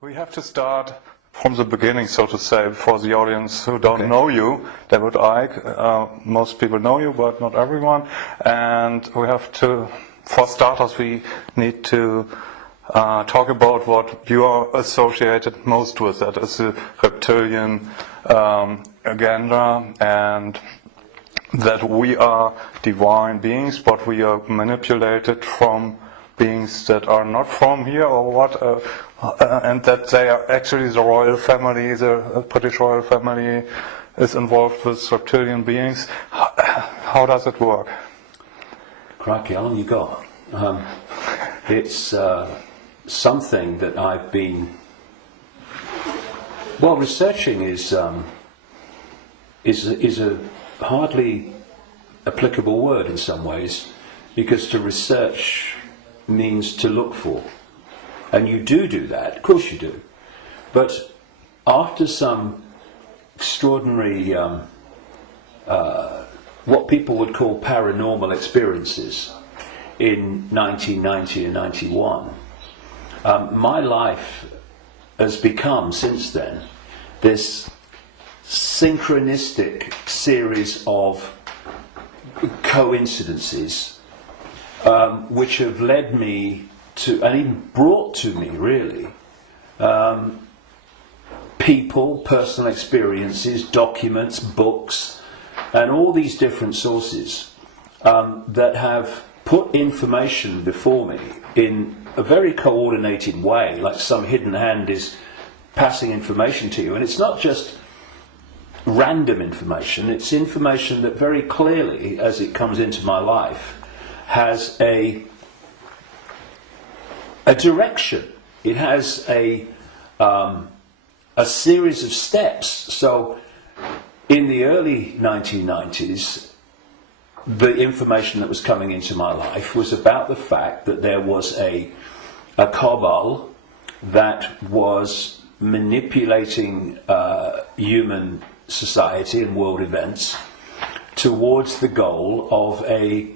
We have to start from the beginning, so to say, for the audience who don't know you. David Icke, most people know you, but not everyone. And we have to, for starters, we need to talk about what you are associated most with. That is the reptilian agenda, and that we are divine beings, but we are manipulated from beings that are not from here, or what, and that they are actually the royal family, the British royal family is involved with reptilian beings. How does it work? Crikey, how long you got? It's something that I've been, well, researching is a hardly applicable word in some ways, because to research means to look for, and you do that, of course you do, but after some extraordinary what people would call paranormal experiences in 1990 and 91, my life has become since then this synchronistic series of coincidences which have led me to, and even brought to me really, people, personal experiences, documents, books, and all these different sources that have put information before me in a very coordinated way, like some hidden hand is passing information to you. And it's not just random information, it's information that very clearly, as it comes into my life, has a direction. It has a series of steps. So in the early 1990s, the information that was coming into my life was about the fact that there was a cabal that was manipulating human society and world events towards the goal of a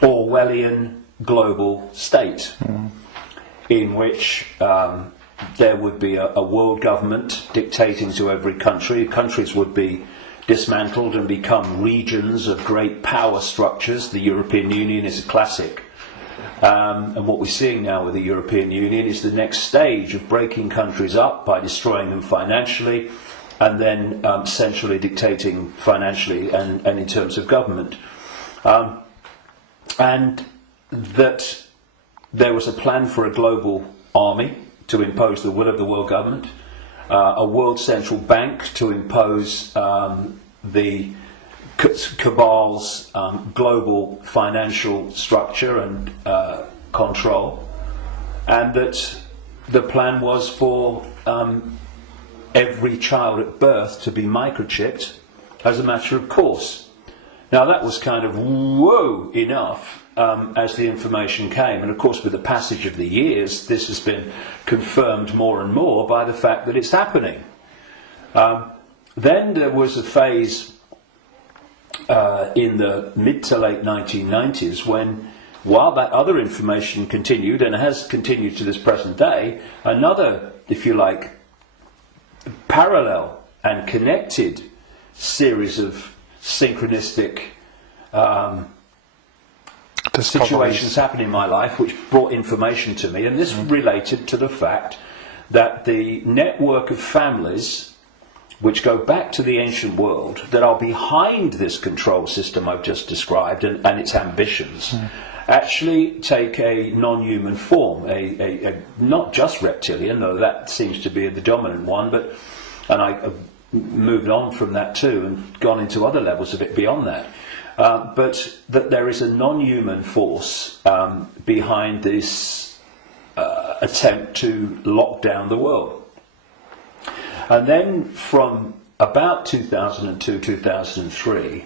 Orwellian global state, in which there would be a world government dictating to every country. Countries would be dismantled and become regions of great power structures. The European Union is a classic. And what we're seeing now with the European Union is the next stage of breaking countries up by destroying them financially, and then centrally dictating financially and in terms of government. And that there was a plan for a global army to impose the will of the world government, a world central bank to impose the cabal's global financial structure and control, and that the plan was for every child at birth to be microchipped as a matter of course. Now that was kind of whoa enough as the information came, and of course with the passage of the years this has been confirmed more and more by the fact that it's happening. Then there was a phase in the mid to late 1990s when, while that other information continued, and has continued to this present day, another, if you like, parallel and connected series of synchronistic situations happened in my life which brought information to me, and this related to the fact that the network of families which go back to the ancient world that are behind this control system I've just described and its ambitions actually take a non-human form, a not just reptilian, though that seems to be the dominant one, but, and I moved on from that too and gone into other levels of it beyond that, but that there is a non-human force behind this attempt to lock down the world. And then from about 2002, 2003,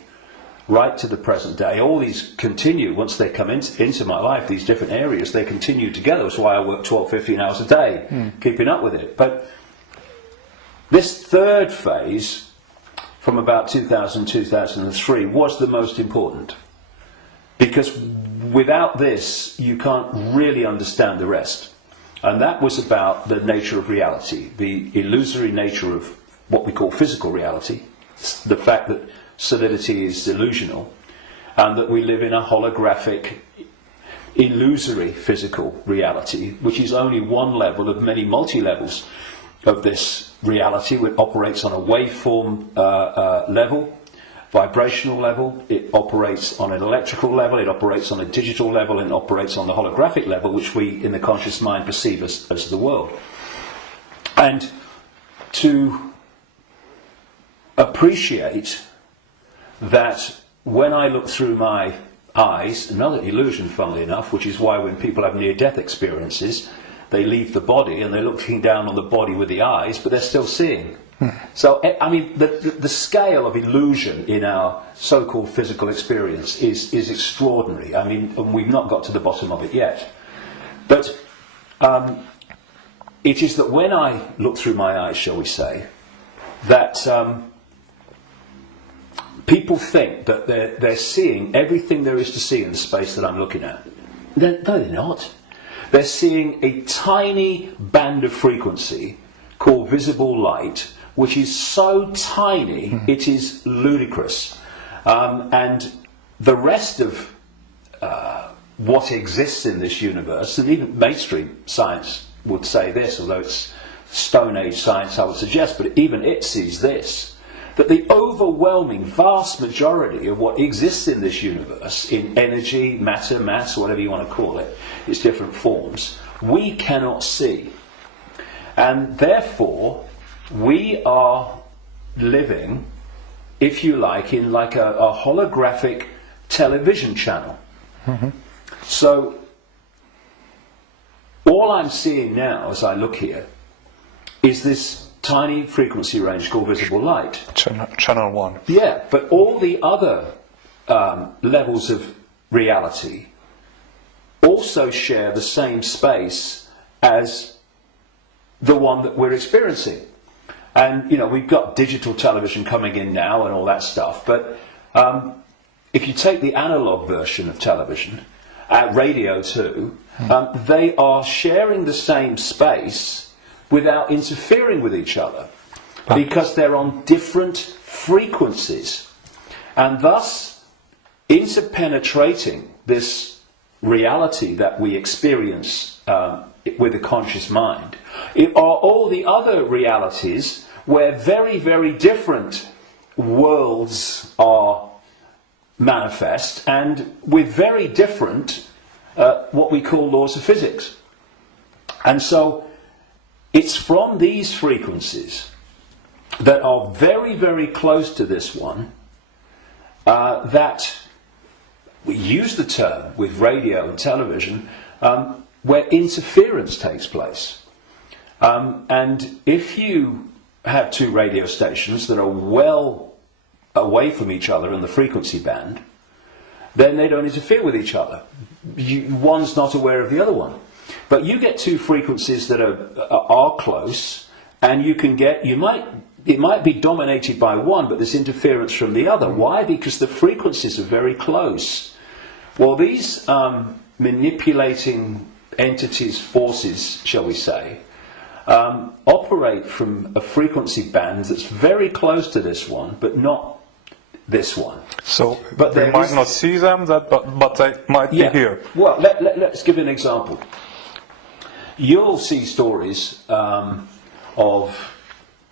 right to the present day, all these continue. Once they come into my life, these different areas, they continue together. That's why I work 12, 15 hours a day, keeping up with it. But this third phase, from about 2000, 2003, was the most important. Because without this, you can't really understand the rest. And that was about the nature of reality, the illusory nature of what we call physical reality, the fact that solidity is delusional, and that we live in a holographic, illusory physical reality, which is only one level of many multi-levels of this reality, which operates on a waveform level, vibrational level, it operates on an electrical level, it operates on a digital level, and it operates on the holographic level, which we in the conscious mind perceive as the world. And to appreciate that when I look through my eyes, another illusion funnily enough, which is why when people have near-death experiences, they leave the body and they're looking down on the body with the eyes, but they're still seeing. So, I mean, the scale of illusion in our so-called physical experience is extraordinary. I mean, and we've not got to the bottom of it yet. But it is that when I look through my eyes, shall we say, that people think that they're seeing everything there is to see in the space that I'm looking at. No, they're not. They're seeing a tiny band of frequency called visible light, which is so tiny it is ludicrous. And the rest of what exists in this universe, and even mainstream science would say this, although it's Stone Age science I would suggest, but even it sees this, that the overwhelming vast majority of what exists in this universe, in energy, matter, mass, whatever you want to call it, its different forms, we cannot see. And therefore, we are living, if you like, in like a holographic television channel. So, all I'm seeing now as I look here is this tiny frequency range called visible light. Channel 1. Yeah, but all the other levels of reality also share the same space as the one that we're experiencing. And, you know, we've got digital television coming in now and all that stuff, but if you take the analog version of television, radio too, they are sharing the same space without interfering with each other, because they're on different frequencies. And thus, interpenetrating this reality that we experience with a conscious mind, it are all the other realities where very, very different worlds are manifest, and with very different what we call laws of physics. And so it's from these frequencies that are very, very close to this one that we use the term with radio and television where interference takes place. And if you have two radio stations that are well away from each other in the frequency band, then they don't interfere with each other. One's not aware of the other one. But you get two frequencies that are close, and it might be dominated by one, but there's interference from the other. Why? Because the frequencies are very close. Well, these manipulating entities, forces, shall we say, operate from a frequency band that's very close to this one, but not this one. So we might not see them, but they might be here. Well, let's give an example. You'll see stories of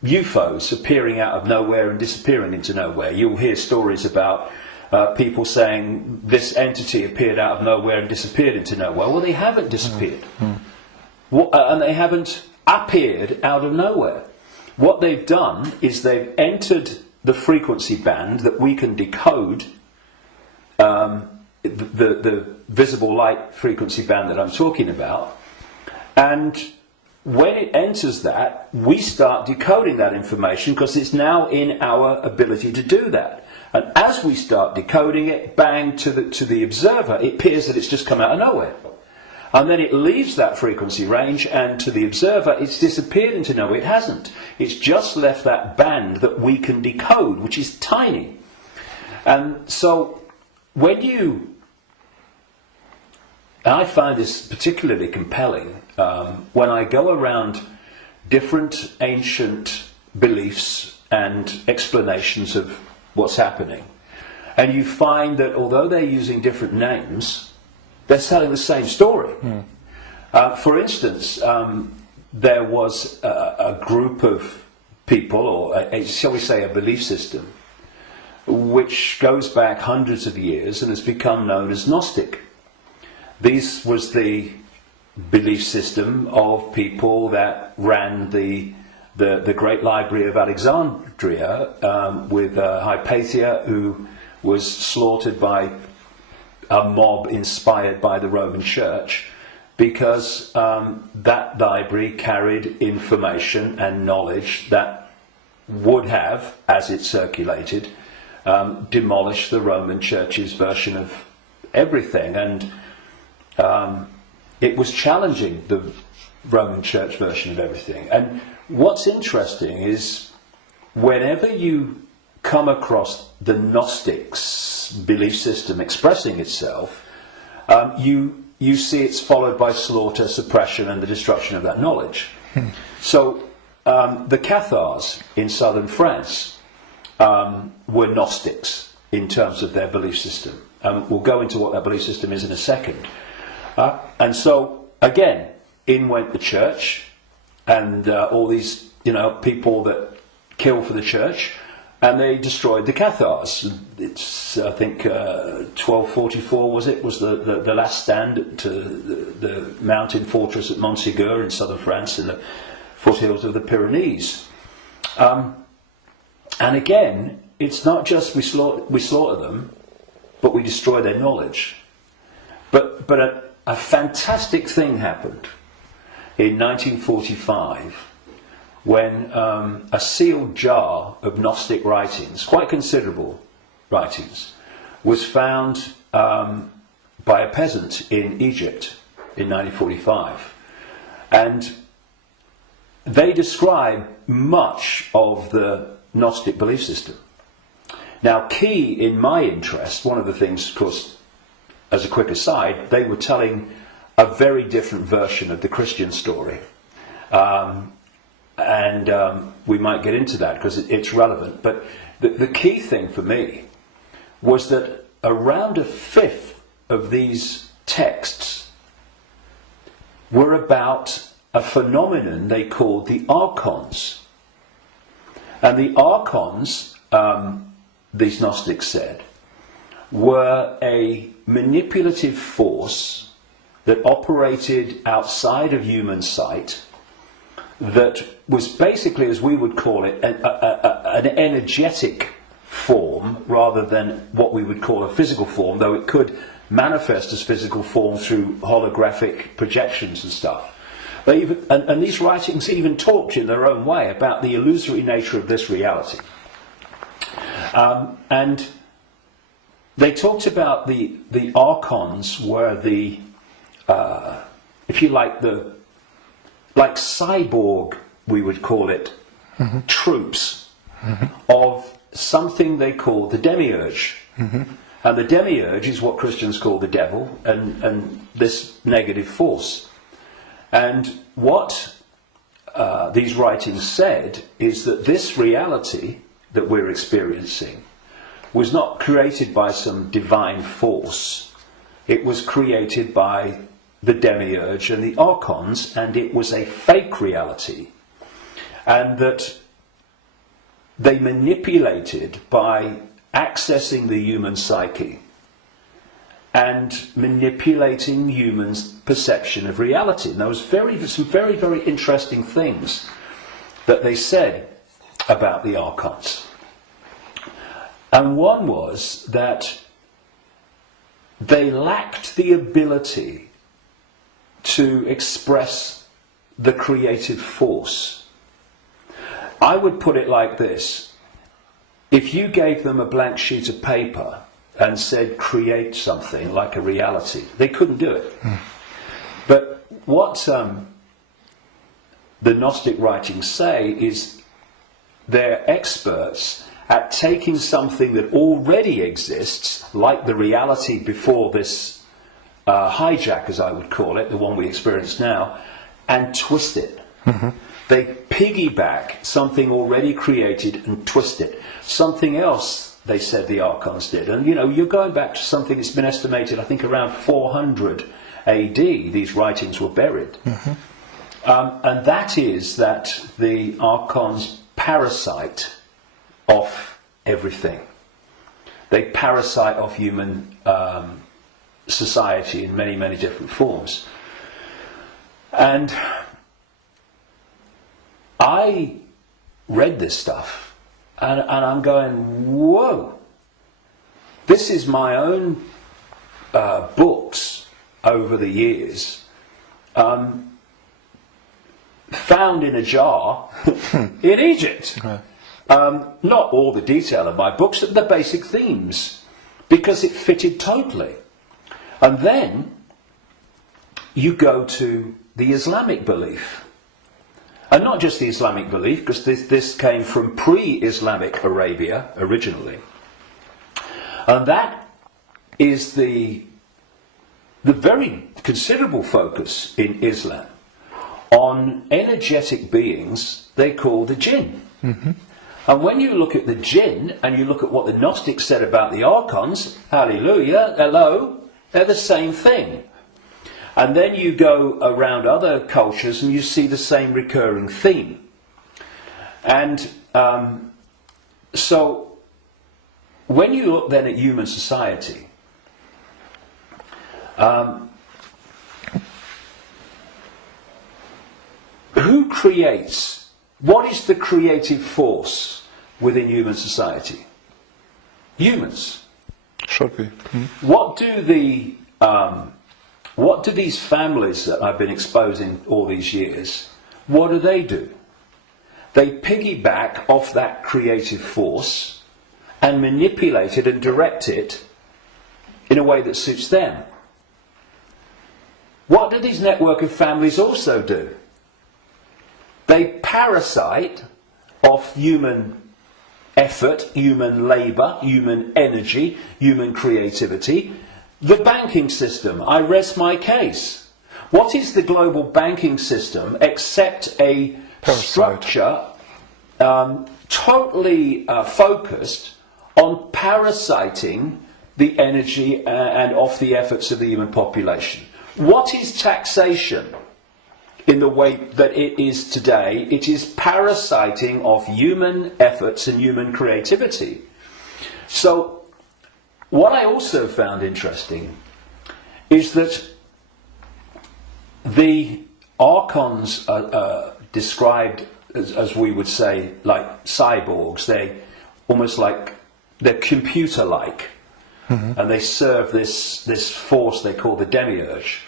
UFOs appearing out of nowhere and disappearing into nowhere. You'll hear stories about people saying this entity appeared out of nowhere and disappeared into nowhere. Well, they haven't disappeared. And they haven't appeared out of nowhere. What they've done is they've entered the frequency band that we can decode, the visible light frequency band that I'm talking about, and when it enters that, we start decoding that information because it's now in our ability to do that. And as we start decoding it, bang, to the observer, it appears that it's just come out of nowhere. And then it leaves that frequency range, and to the observer, it's disappeared into nowhere. It hasn't. It's just left that band that we can decode, which is tiny. And so, when I find this particularly compelling when I go around different ancient beliefs and explanations of what's happening, and you find that although they're using different names, they're telling the same story. For instance, there was a group of people, or shall we say a belief system, which goes back hundreds of years and has become known as Gnostic. This was the belief system of people that ran the great library of Alexandria, with Hypatia, who was slaughtered by a mob inspired by the Roman Church, because that library carried information and knowledge that would have, as it circulated, demolished the Roman Church's version of everything. And it was challenging the Roman Church version of everything. And what's interesting is whenever you come across the Gnostics' belief system expressing itself, you see it's followed by slaughter, suppression, and the destruction of that knowledge. So the Cathars in southern France were Gnostics in terms of their belief system. We'll go into what that belief system is in a second. And so, again, in went the church, and all these, people that kill for the church, and they destroyed the Cathars. It's, I think, 1244 was the last stand to the mountain fortress at Montségur in southern France, in the foothills of the Pyrenees. And again, it's not just we slaughter them, but we destroy their knowledge. But a fantastic thing happened in 1945 when a sealed jar of Gnostic writings, quite considerable writings, was found by a peasant in Egypt in 1945. And they describe much of the Gnostic belief system. Now, key in my interest, one of the things, of course, as a quick aside, they were telling a very different version of the Christian story. And we might get into that because it's relevant. But the key thing for me was that around a fifth of these texts were about a phenomenon they called the Archons. And the Archons, these Gnostics said, were a manipulative force that operated outside of human sight, that was basically, as we would call it, an energetic form rather than what we would call a physical form, though it could manifest as physical form through holographic projections and stuff. And these writings even talked in their own way about the illusory nature of this reality. And they talked about the Archons were the, if you like, like cyborg, we would call it, troops of something they called the demiurge. And the demiurge is what Christians call the devil, and this negative force. And what these writings said is that this reality that we're experiencing was not created by some divine force. It was created by the demiurge and the Archons, and it was a fake reality. And that they manipulated by accessing the human psyche and manipulating humans' perception of reality. And there was some very, very interesting things that they said about the Archons. And one was that they lacked the ability to express the creative force. I would put it like this: if you gave them a blank sheet of paper and said create something like a reality, they couldn't do it. But what the Gnostic writings say is they're experts at taking something that already exists, like the reality before this hijack, as I would call it, the one we experience now, and twist it. They piggyback something already created and twist it. Something else, they said the Archons did. And you know, you're going back to something that's been estimated, I think, around 400 AD, these writings were buried. And that is that the Archons parasite off everything. They parasite off human society in many, many different forms. And I read this stuff and I'm going, whoa, this is my own books over the years, found in a jar in Egypt. Not all the detail of my books, but the basic themes, because it fitted totally. And then you go to the Islamic belief. And not just the Islamic belief, because this came from pre-Islamic Arabia originally. And that is the very considerable focus in Islam on energetic beings they call the jinn. And when you look at the jinn and you look at what the Gnostics said about the Archons, hallelujah, hello, they're the same thing. And then you go around other cultures and you see the same recurring theme. And so when you look then at human society, who creates? What is the creative force within human society? Humans. Should be. What do these families that I've been exposing all these years, what do? They piggyback off that creative force and manipulate it and direct it in a way that suits them. What do these network of families also do? They parasite off human effort, human labour, human energy, human creativity. The banking system, I rest my case. What is the global banking system except a structure totally focused on parasiting the energy and off the efforts of the human population? What is taxation in the way that it is today? It is parasiting of human efforts and human creativity. So what I also found interesting is that the Archons are described as we would say like cyborgs. They almost like they're computer-like, and they serve this force they call the demiurge.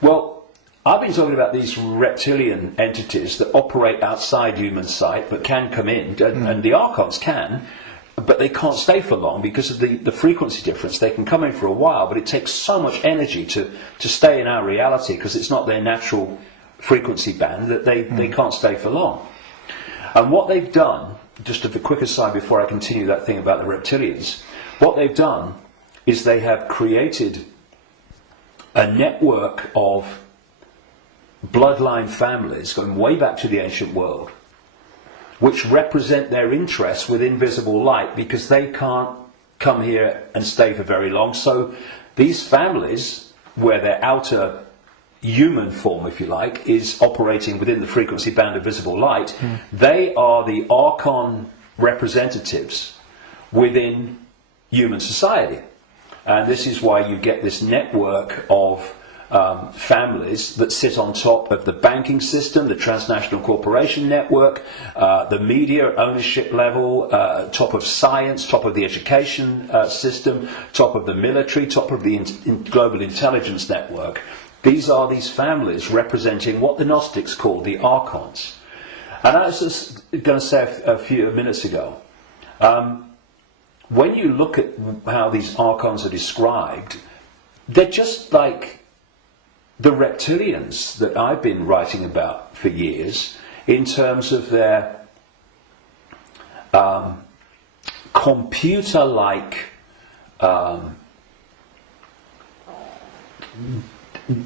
Well, I've been talking about these reptilian entities that operate outside human sight but can come in, and the Archons can, but they can't stay for long because of the frequency difference. They can come in for a while, but it takes so much energy to stay in our reality because it's not their natural frequency band that they can't stay for long. And what they've done, just a quick aside before I continue that thing about the reptilians, what they've done is they have created a network of bloodline families going way back to the ancient world, which represent their interests with invisible light because they can't come here and stay for very long. So these families, where their outer human form, if you like, is operating within the frequency band of visible light, they are the Archon representatives within human society. And this is why you get this network of families that sit on top of the banking system, the transnational corporation network, the media ownership level, top of science, top of the education system, top of the military, top of the global intelligence network. These are these families representing what the Gnostics call the Archons. And I was just going to say a few minutes ago, when you look at how these Archons are described, they're just like the reptilians that I've been writing about for years in terms of their computer-like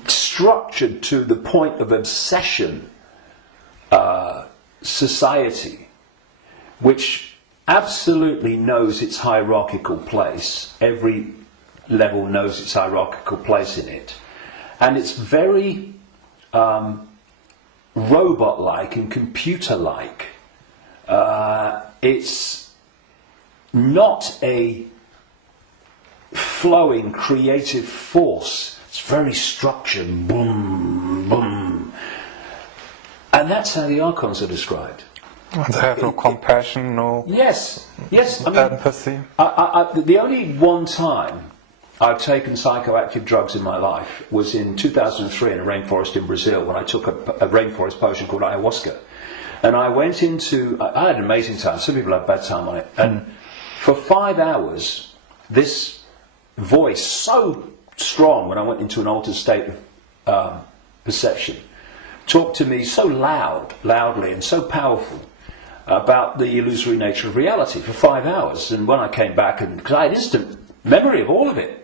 structured to the point of obsession society, which absolutely knows its hierarchical place. Every level knows its hierarchical place in it. And it's very robot-like and computer-like. It's not a flowing creative force. It's very structured. Boom, boom. And that's how the Archons are described. They have no compassion, no yes. I mean, empathy. The only one time I've taken psychoactive drugs in my life was in 2003 in a rainforest in Brazil, when I took a rainforest potion called ayahuasca. And I went into, I had an amazing time. Some people have bad time on it. And for 5 hours, this voice, so strong when I went into an altered state of perception, talked to me so loudly and so powerful about the illusory nature of reality for 5 hours. And when I came back, and because I had instant memory of all of it,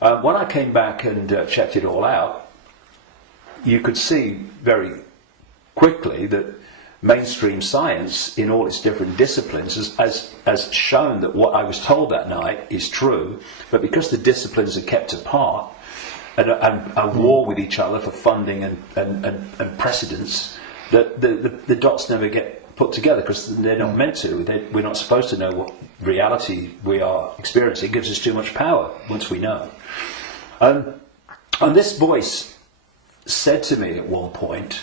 when I came back and checked it all out, you could see very quickly that mainstream science in all its different disciplines has shown that what I was told that night is true, but because the disciplines are kept apart and are war with each other for funding and precedence, that the dots never get put together, because they're not meant to. We're not supposed to know what reality we are experiencing. It gives us too much power once we know. And this voice said to me at one point,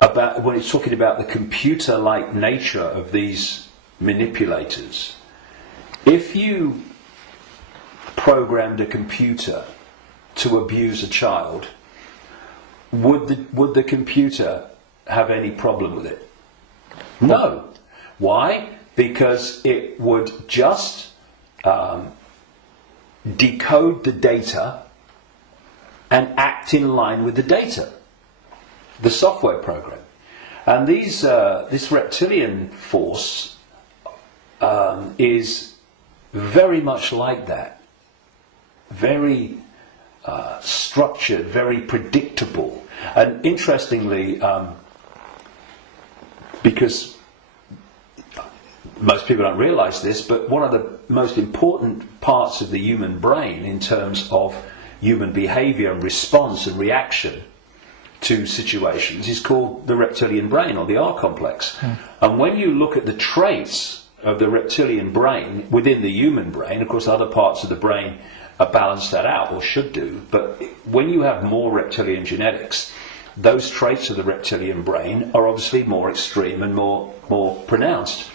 about when it's talking about the computer-like nature of these manipulators, if you programmed a computer to abuse a child, would the computer have any problem with it? No. Why? Because it would just decode the data and act in line with the data, the software program. And this reptilian force is very much like that. Very structured, very predictable. And interestingly, because most people don't realise this, but one of the most important parts of the human brain in terms of human behaviour and response and reaction to situations is called the reptilian brain, or the R complex. And when you look at the traits of the reptilian brain within the human brain, of course other parts of the brain balance that out, or should do, but when you have more reptilian genetics, those traits of the reptilian brain are obviously more extreme and more pronounced.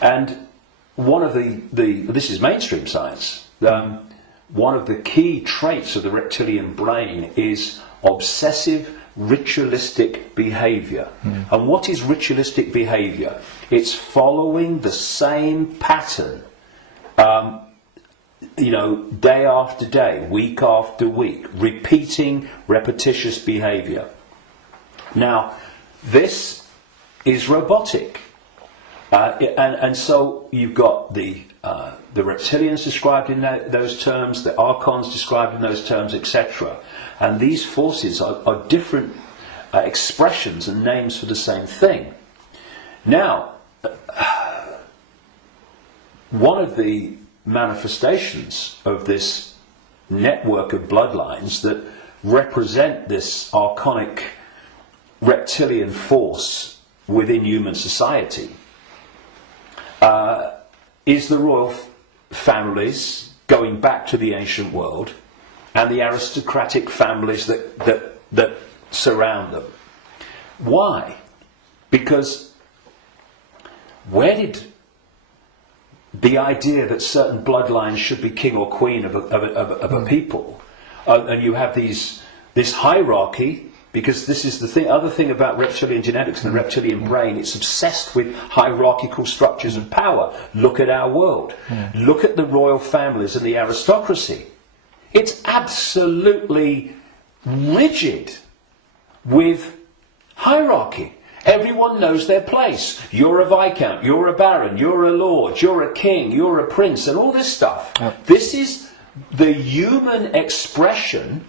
And one of this is mainstream science, one of the key traits of the reptilian brain is obsessive ritualistic behaviour. And what is ritualistic behaviour? It's following the same pattern, day after day, week after week, repeating repetitious behaviour. Now, this is robotic, and so you've got the reptilians described in those terms, the Archons described in those terms, etc. And these forces are different expressions and names for the same thing. Now, one of the manifestations of this network of bloodlines that represent this archonic reptilian force within human society is the royal families going back to the ancient world, and the aristocratic families that surround them. Why? Because where did the idea that certain bloodlines should be king or queen of a people, and you have this hierarchy, because this is the other thing about reptilian genetics and the reptilian brain, it's obsessed with hierarchical structures of power. Look at our world. Look at the royal families and the aristocracy. It's absolutely rigid with hierarchy. Everyone knows their place. You're a viscount, you're a baron, you're a lord, you're a king, you're a prince, and all this stuff. This is the human expression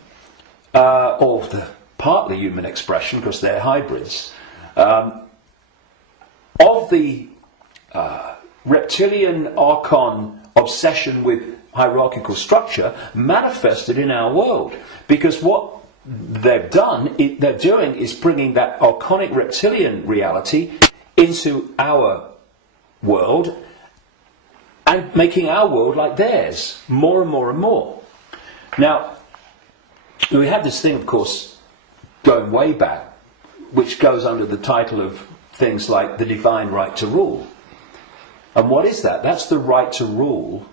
or the partly human expression, because they're hybrids, of the reptilian Archon obsession with hierarchical structure manifested in our world. Because what they're doing is bringing that archonic reptilian reality into our world and making our world like theirs, more and more and more. Now, we have this thing, of course, going way back, which goes under the title of things like the divine right to rule. And what is that? That's the right to rule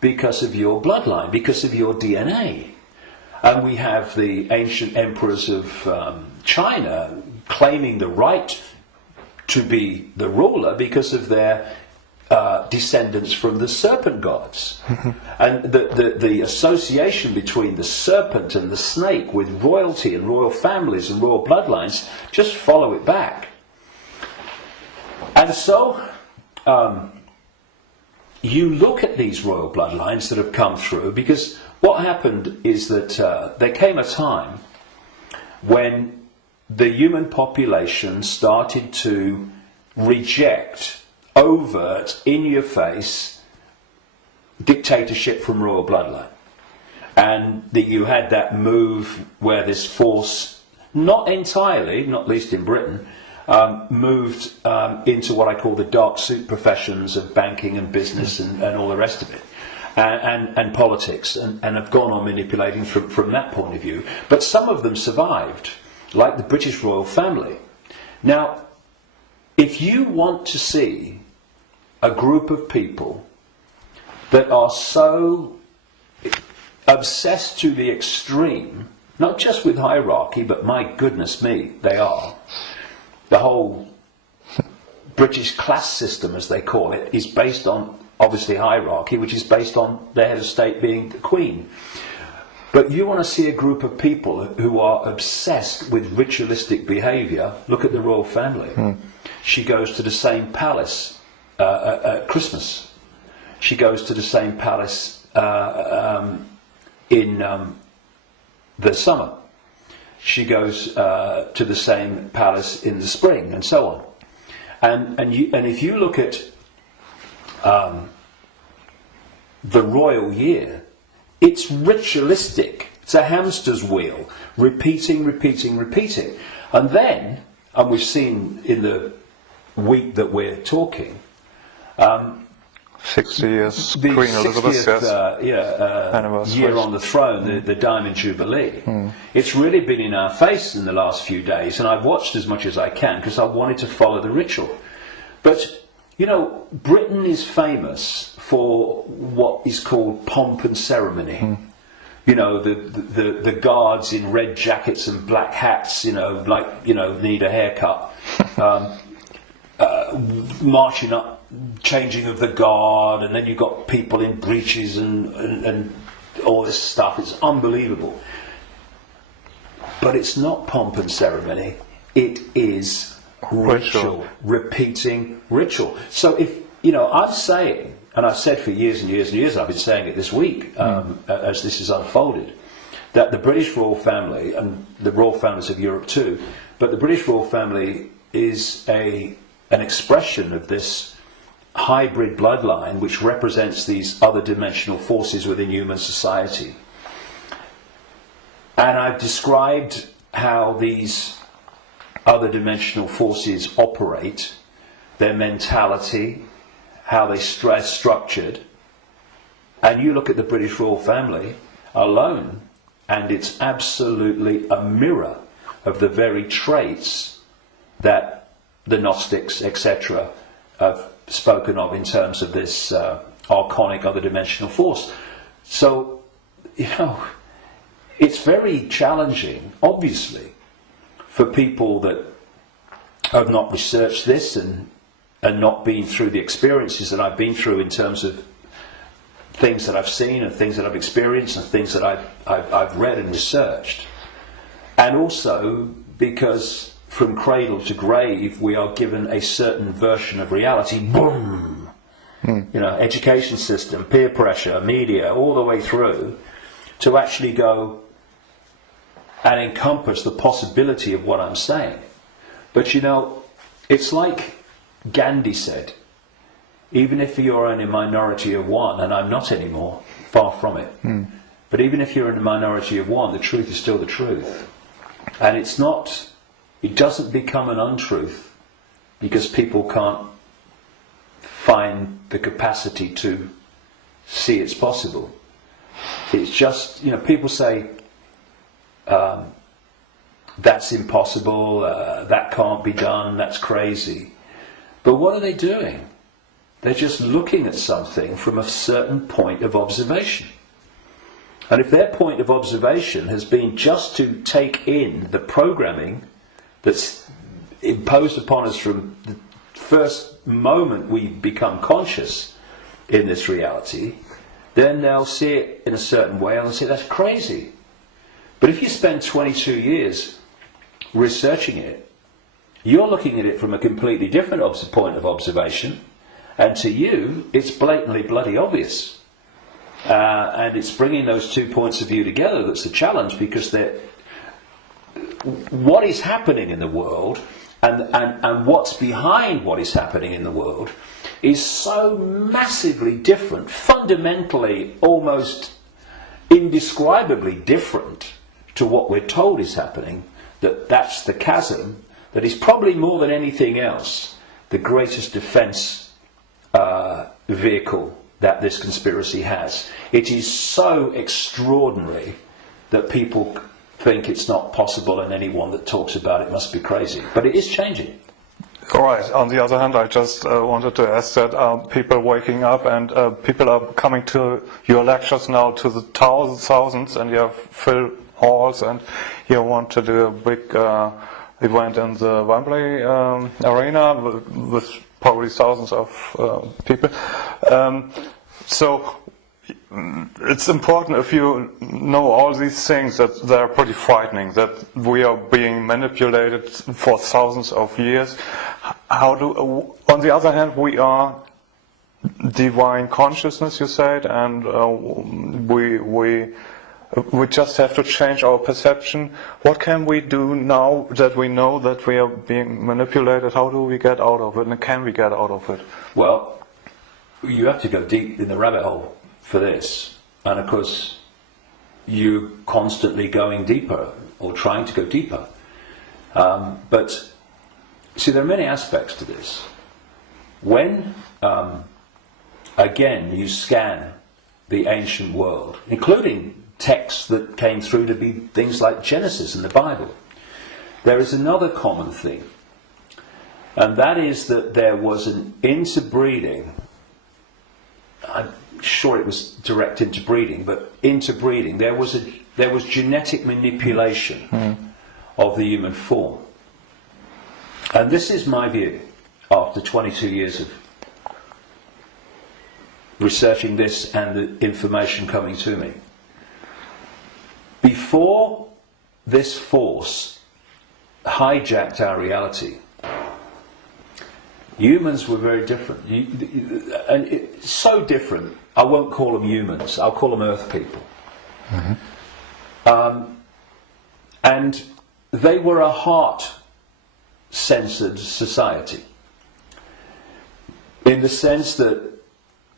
because of your bloodline, because of your DNA. And we have the ancient emperors of China claiming the right to be the ruler because of their descendants from the serpent gods. And the association between the serpent and the snake with royalty and royal families and royal bloodlines, just follow it back. And so you look at these royal bloodlines that have come through, because what happened is that there came a time when the human population started to reject overt, in-your-face dictatorship from royal bloodline. And that you had that move where this force, not entirely, not least in Britain, moved into what I call the dark suit professions of banking and business and all the rest of it, and politics, and have gone on manipulating from that point of view. But some of them survived, like the British royal family. Now, if you want to see a group of people that are so obsessed to the extreme, not just with hierarchy, but my goodness me, they are. The whole British class system, as they call it, is based on, obviously, hierarchy, which is based on the head of state being the Queen. But you want to see a group of people who are obsessed with ritualistic behaviour. Look at the royal family. She goes to the same palace at Christmas. She goes to the same palace in the summer. She goes to the same palace in the spring, and so on. And if you look at the royal year, it's ritualistic. It's a hamster's wheel, repeating. And then, and we've seen in the week that we're talking, 60 years, the Queen Elizabeth, 60th year on the throne, the Diamond Jubilee. It's really been in our face in the last few days, and I've watched as much as I can because I wanted to follow the ritual. But, you know, Britain is famous for what is called pomp and ceremony. You know, the guards in red jackets and black hats, you know, like, you know, need a haircut, marching up, changing of the guard, and then you've got people in breeches and all this stuff. It's unbelievable. But it's not pomp and ceremony. It is ritual. Repeating ritual. So if, you know, I'm saying, and I've said for years and years and years, I've been saying it this week as this is unfolded, that the British royal family, and the royal families of Europe too, but the British royal family is an expression of this hybrid bloodline which represents these other dimensional forces within human society. And I've described how these other dimensional forces operate, their mentality, how they structured. And you look at the British royal family alone, and it's absolutely a mirror of the very traits that the Gnostics, etc., have spoken of in terms of this archonic other dimensional force. So, you know, it's very challenging, obviously, for people that have not researched this and not been through the experiences that I've been through in terms of things that I've seen and things that I've experienced and things that I've read and researched. And also because from cradle to grave we are given a certain version of reality. Boom! You know, education system, peer pressure, media, all the way through, to actually go, and encompass the possibility of what I'm saying. But you know, it's like Gandhi said, even if you're in a minority of one, and I'm not anymore, far from it, but even if you're in a minority of one, the truth is still the truth. And it doesn't become an untruth because people can't find the capacity to see it's possible. It's just, you know, people say, that's impossible, that can't be done, that's crazy. But what are they doing? They're just looking at something from a certain point of observation. And if their point of observation has been just to take in the programming that's imposed upon us from the first moment we become conscious in this reality, then they'll see it in a certain way and they'll say that's crazy. But if you spend 22 years researching it, you're looking at it from a completely different point of observation, and to you it's blatantly bloody obvious. And it's bringing those two points of view together that's the challenge, because what is happening in the world and what's behind what is happening in the world is so massively different, fundamentally almost indescribably different to what we're told is happening, that's the chasm that is probably more than anything else the greatest defence vehicle that this conspiracy has. It is so extraordinary that people think it's not possible, and anyone that talks about it must be crazy. But it is changing. All right. On the other hand, I just wanted to ask that people waking up and people are coming to your lectures now to the thousands, and you have full halls, and you want to do a big event in the Wembley arena with probably thousands of people. So it's important, if you know all these things, that they're pretty frightening, that we are being manipulated for thousands of years. On the other hand, we are divine consciousness, you said, and we just have to change our perception. What can we do now that we know that we are being manipulated? How do we get out of it, and can we get out of it? Well, you have to go deep in the rabbit hole for this, and of course you're constantly going deeper or trying to go deeper, but see, there are many aspects to this. When again you scan the ancient world, including texts that came through to be things like Genesis and the Bible, there is another common theme, and that is that there was an interbreeding. I'm sure it was direct interbreeding, but interbreeding. There was genetic manipulation of the human form, and this is my view after 22 years of researching this and the information coming to me. Before this force hijacked our reality, humans were very different, and it's so different. I won't call them humans, I'll call them earth people. And they were a heart-censored society, in the sense that,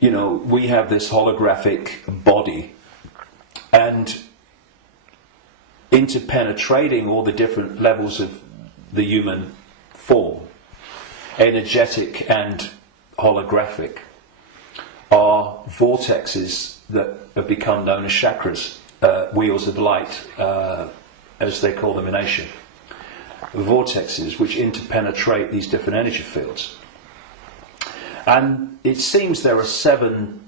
you know, we have this holographic body, and interpenetrating all the different levels of the human form, energetic and holographic, are vortexes that have become known as chakras, wheels of light, as they call them in Asia. Vortexes which interpenetrate these different energy fields. And it seems there are 7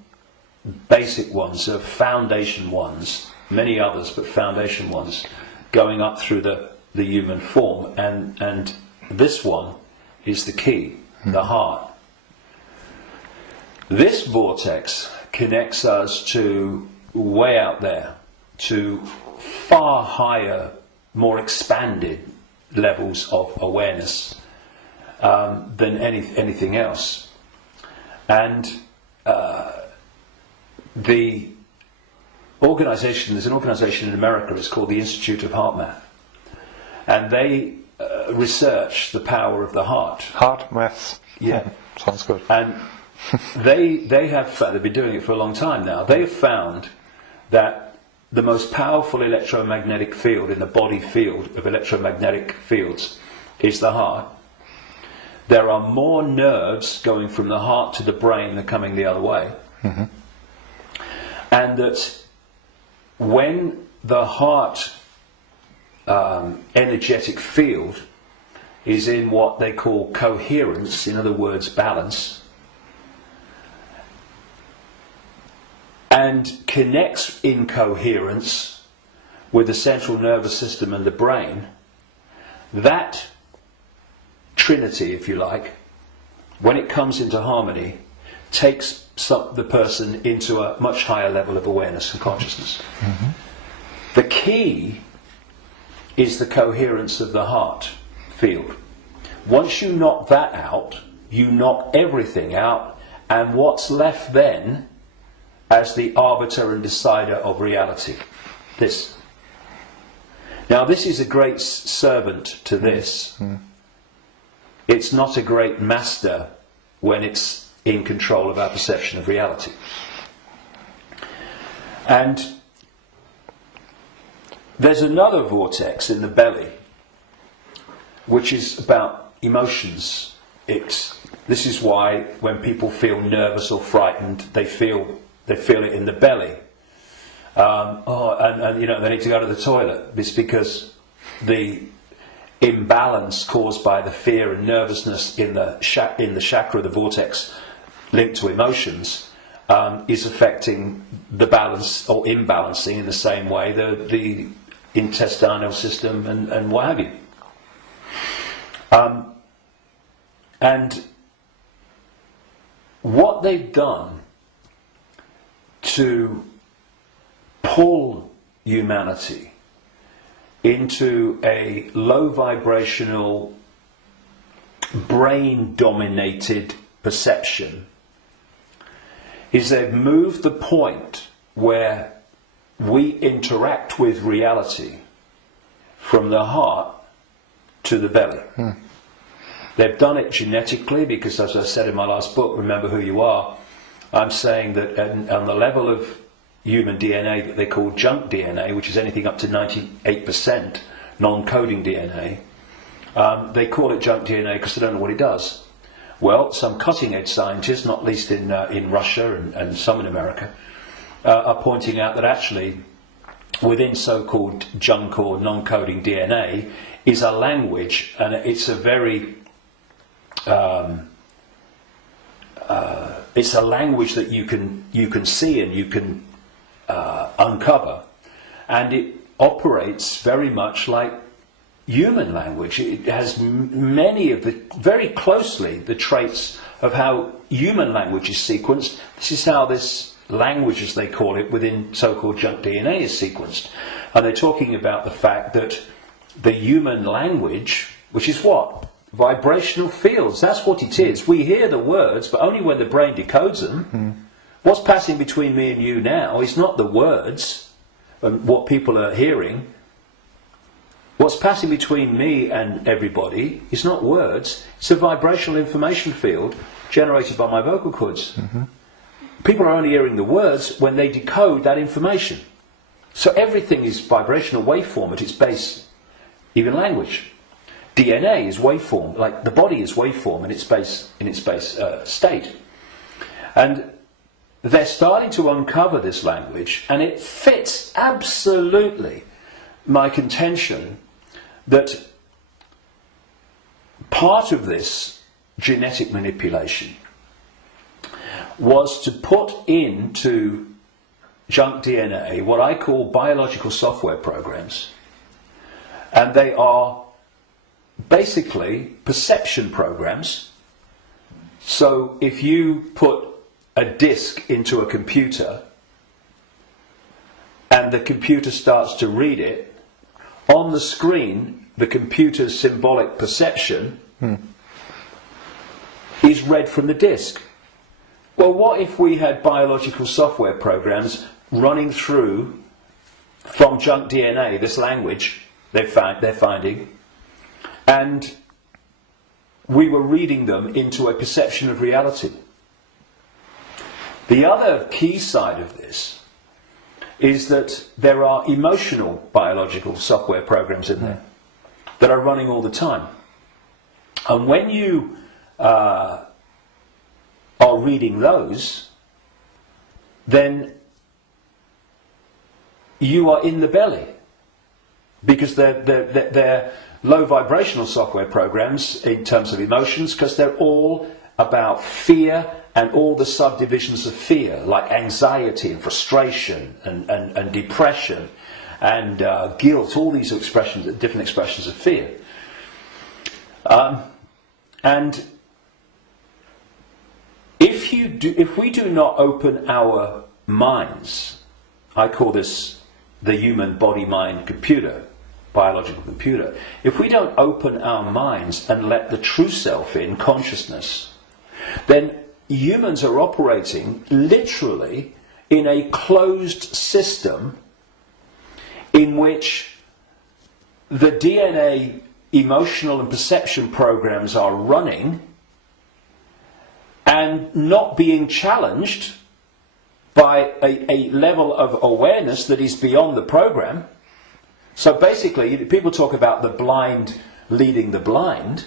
basic ones, foundation ones, many others, but foundation ones, going up through the human form, and this one is the key, the heart. This vortex connects us to way out there, to far higher, more expanded levels of awareness than anything else. And there's an organisation in America, it's called the Institute of Heart Math. and they research the power of the heart. Heart math. Yeah. Sounds good. And they've been doing it for a long time now. They have found that the most powerful electromagnetic field in the body field of electromagnetic fields is the heart. There are more nerves going from the heart to the brain than coming the other way. Mm-hmm. And that when the heart energetic field is in what they call coherence, in other words, balance, and connects in coherence with the central nervous system and the brain, that trinity, if you like, when it comes into harmony, takes the person into a much higher level of awareness and consciousness. Mm-hmm. The key is the coherence of the heart field. Once you knock that out, you knock everything out, and what's left then as the arbiter and decider of reality? This. Now, this is a great servant to this. Mm. It's not a great master when it's in control of our perception of reality. And there's another vortex in the belly, which is about emotions. This is why when people feel nervous or frightened, they feel it in the belly. And you know, they need to go to the toilet. It's because the imbalance caused by the fear and nervousness in the chakra, the vortex linked to emotions, is affecting the balance or imbalancing in the same way the intestinal system and what have you. And what they've done to pull humanity into a low vibrational, brain dominated perception is they've moved the point where we interact with reality from the heart to the belly. They've done it genetically because, as I said in my last book, Remember Who You Are, I'm saying that on the level of human DNA that they call junk DNA, which is anything up to 98% non-coding DNA, they call it junk DNA because they don't know what it does. Well, some cutting-edge scientists, not least in Russia and some in America, are pointing out that actually within so-called junk or non-coding DNA is a language, and it's a very it's a language that you can see and you can uncover, and it operates very much like human language. It has many of very closely the traits of how human language is sequenced. This is how this language, as they call it, within so-called junk DNA is sequenced. And they're talking about the fact that the human language, which is what? Vibrational fields. That's what it is. We hear the words, but only when the brain decodes them. Mm. What's passing between me and you now is not the words and what people are hearing. What's passing between me and everybody is not words. It's a vibrational information field generated by my vocal cords. Mm-hmm. People are only hearing the words when they decode that information. So everything is vibrational waveform at its base, even language. DNA is waveform, like the body is waveform in its base state. And they're starting to uncover this language, and it fits absolutely my contention that part of this genetic manipulation was to put into junk DNA what I call biological software programs, and they are basically perception programs. So if you put a disk into a computer and the computer starts to read it, on the screen the computer's symbolic perception is read from the disk. Well, what if we had biological software programs running through from junk DNA, this language, they're finding, and we were reading them into a perception of reality. The other key side of this is that there are emotional biological software programs in there that are running all the time. And when you are reading those, then you are in the belly, because they're low vibrational software programs in terms of emotions, because they're all about fear and all the subdivisions of fear, like anxiety and frustration and depression and guilt, all these expressions, different expressions of fear. And if we do not open our minds, I call this the human body-mind computer, biological computer. If we don't open our minds and let the true self in, consciousness, then humans are operating literally in a closed system in which the DNA emotional and perception programs are running and not being challenged by a level of awareness that is beyond the program. So basically, people talk about the blind leading the blind.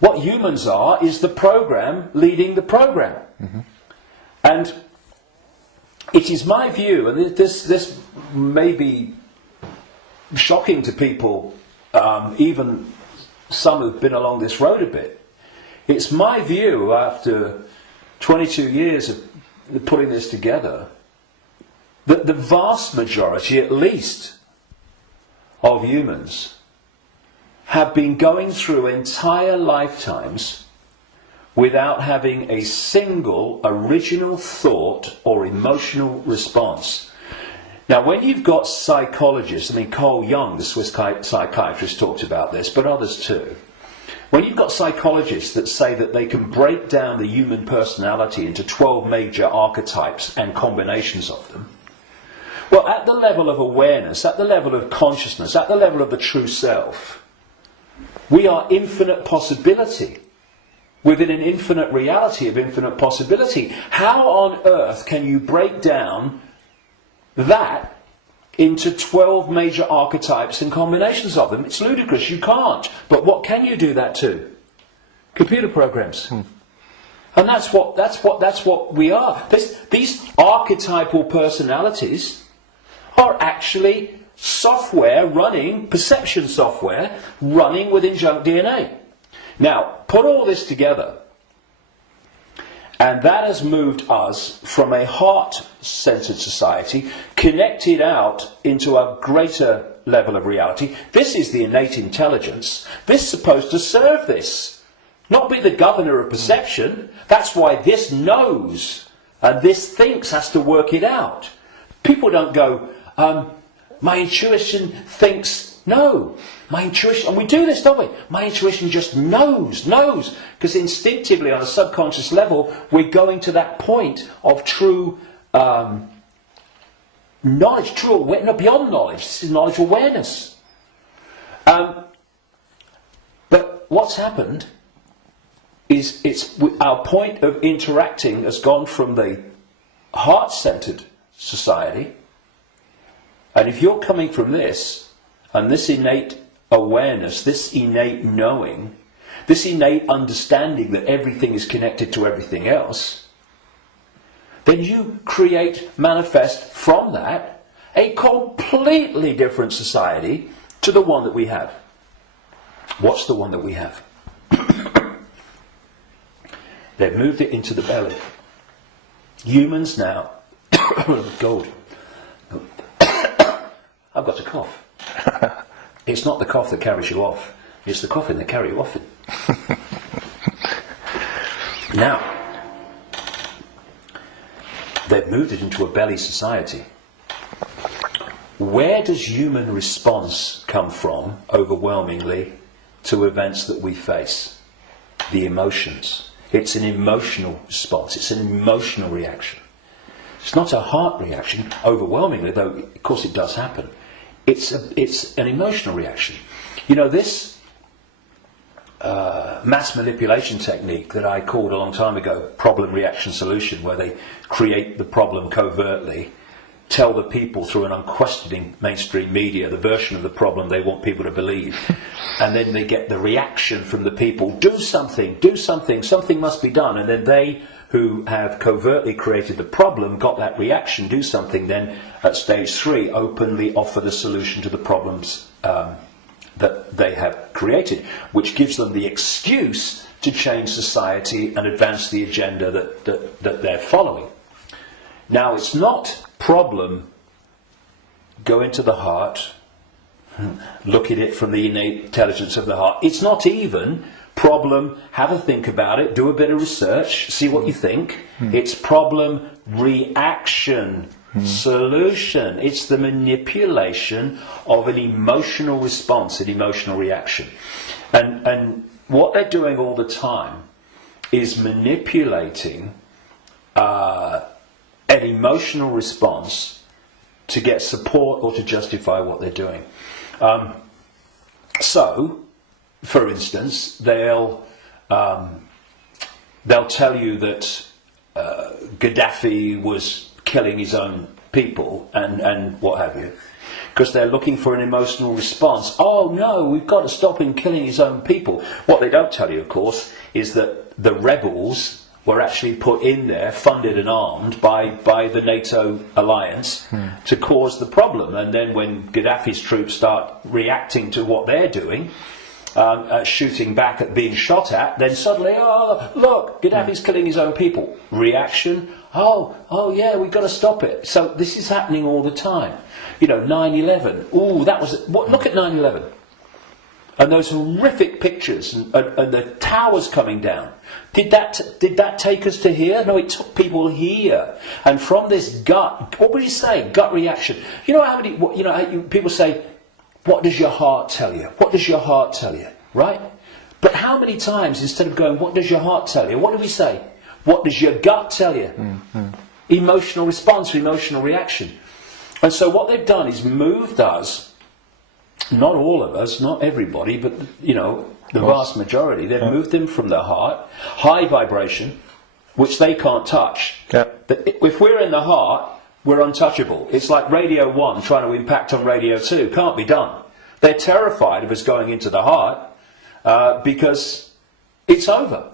What humans are is the program leading the program. And it is my view, and this may be shocking to people, even some who've been along this road a bit. It's my view, after 22 years of putting this together, that the vast majority, at least, of humans have been going through entire lifetimes without having a single original thought or emotional response. Now, when you've got psychologists, I mean, Carl Jung, the Swiss psychiatrist, talked about this, but others too. When you've got psychologists that say that they can break down the human personality into 12 major archetypes and combinations of them, well, at the level of awareness, at the level of consciousness, at the level of the true self, we are infinite possibility within an infinite reality of infinite possibility. How on earth can you break down that into 12 major archetypes and combinations of them? It's ludicrous, you can't. But what can you do that to? Computer programs. And that's what we are. These archetypal personalities are actually software running, perception software running within junk DNA. Now, put all this together, and that has moved us from a heart-centered society, connected out into a greater level of reality. This is the innate intelligence. This is supposed to serve this, not be the governor of perception. That's why this knows, and this thinks has to work it out. People don't go, my intuition thinks, no. My intuition, and we do this, don't we? My intuition just knows. Because instinctively, on a subconscious level, we're going to that point of true knowledge, true awareness, no, beyond knowledge. This is knowledge awareness. But what's happened is our point of interacting has gone from the heart-centered society, and if you're coming from this, and this innate awareness, this innate knowing, this innate understanding that everything is connected to everything else, then you manifest from that a completely different society to the one that we have. What's the one that we have? They've moved it into the belly. Humans now, gold. I've got a cough. It's not the cough that carries you off. It's the coughing that carries you off it. Now, they've moved it into a belly society. Where does human response come from, overwhelmingly, to events that we face? The emotions. It's an emotional response. It's an emotional reaction. It's not a heart reaction, overwhelmingly, though of course it does happen. it's an emotional reaction. You know, this mass manipulation technique that I called a long time ago problem reaction solution, where they create the problem covertly, tell the people through an unquestioning mainstream media the version of the problem they want people to believe, and then they get the reaction from the people, do something, something must be done, and then they who have covertly created the problem got that reaction, do something, then at stage 3 openly offer the solution to the problems that they have created, which gives them the excuse to change society and advance the agenda that they're following. Now, it's not problem, go into the heart, look at it from the innate intelligence of the heart. It's not even problem, have a think about it, do a bit of research, see what you think. It's problem, reaction, solution. It's the manipulation of an emotional response, an emotional reaction. And what they're doing all the time is manipulating an emotional response to get support or to justify what they're doing. So, for instance, they'll tell you that Gaddafi was killing his own people and what have you, because they're looking for an emotional response. Oh no, we've got to stop him killing his own people. What they don't tell you, of course, is that the rebels were actually put in there, funded and armed by the NATO alliance to cause the problem. And then when Gaddafi's troops start reacting to what they're doing, shooting back at being shot at, then suddenly, oh, look, Gaddafi's killing his own people. Reaction, oh yeah, we've got to stop it. So this is happening all the time. You know, 9/11, ooh, that was, look at 9/11. And those horrific pictures and the towers coming down. Did that take us to here? No, it took people here. And from this gut, what would you say? Gut reaction. You know how many? People say, "What does your heart tell you? What does your heart tell you?" Right? But how many times, instead of going, "What does your heart tell you?" what do we say? "What does your gut tell you?" Emotional response, emotional reaction. And so what they've done is moved us. Not all of us, not everybody, but the vast majority. They've moved them from the heart, high vibration, which they can't touch. Yeah. If we're in the heart, we're untouchable. It's like Radio 1 trying to impact on Radio 2. Can't be done. They're terrified of us going into the heart because it's over.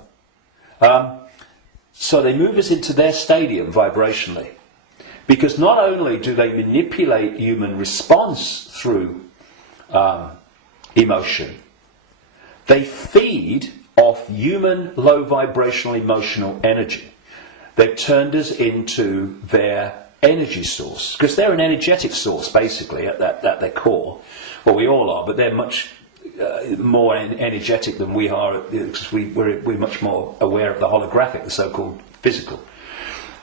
So they move us into their stadium vibrationally. Because not only do they manipulate human response through emotion, they feed off human low vibrational emotional energy. They've turned us into their energy source, because they're an energetic source basically at their core. Well, we all are, but they're much more energetic than we are, because we're much more aware of the holographic, the so-called physical.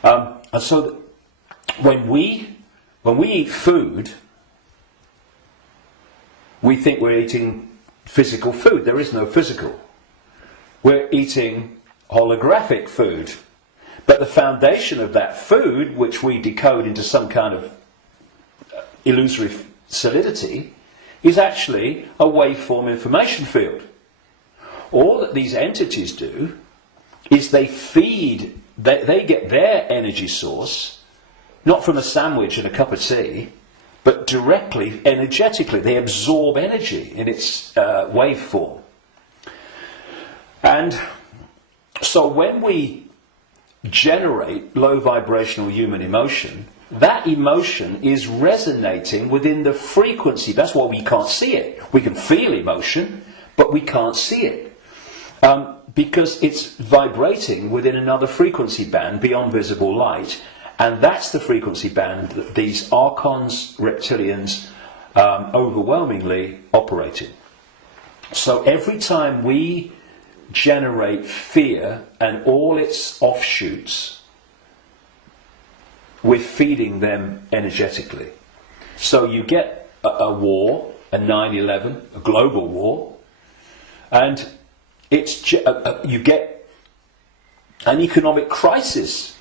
And so when we eat food, we think we're eating physical food. There is no physical. We're eating holographic food. But the foundation of that food, which we decode into some kind of illusory solidity, is actually a waveform information field. All that these entities do is they feed, they get their energy source, not from a sandwich and a cup of tea, but directly, energetically. They absorb energy in its waveform. And so when we generate low vibrational human emotion, that emotion is resonating within the frequency. That's why we can't see it. We can feel emotion, but we can't see it. Because it's vibrating within another frequency band beyond visible light. And that's the frequency band that these Archons, Reptilians, overwhelmingly operate in. So every time we generate fear and all its offshoots, we're feeding them energetically. So you get a war, a 9/11, a global war, and you get an economic crisis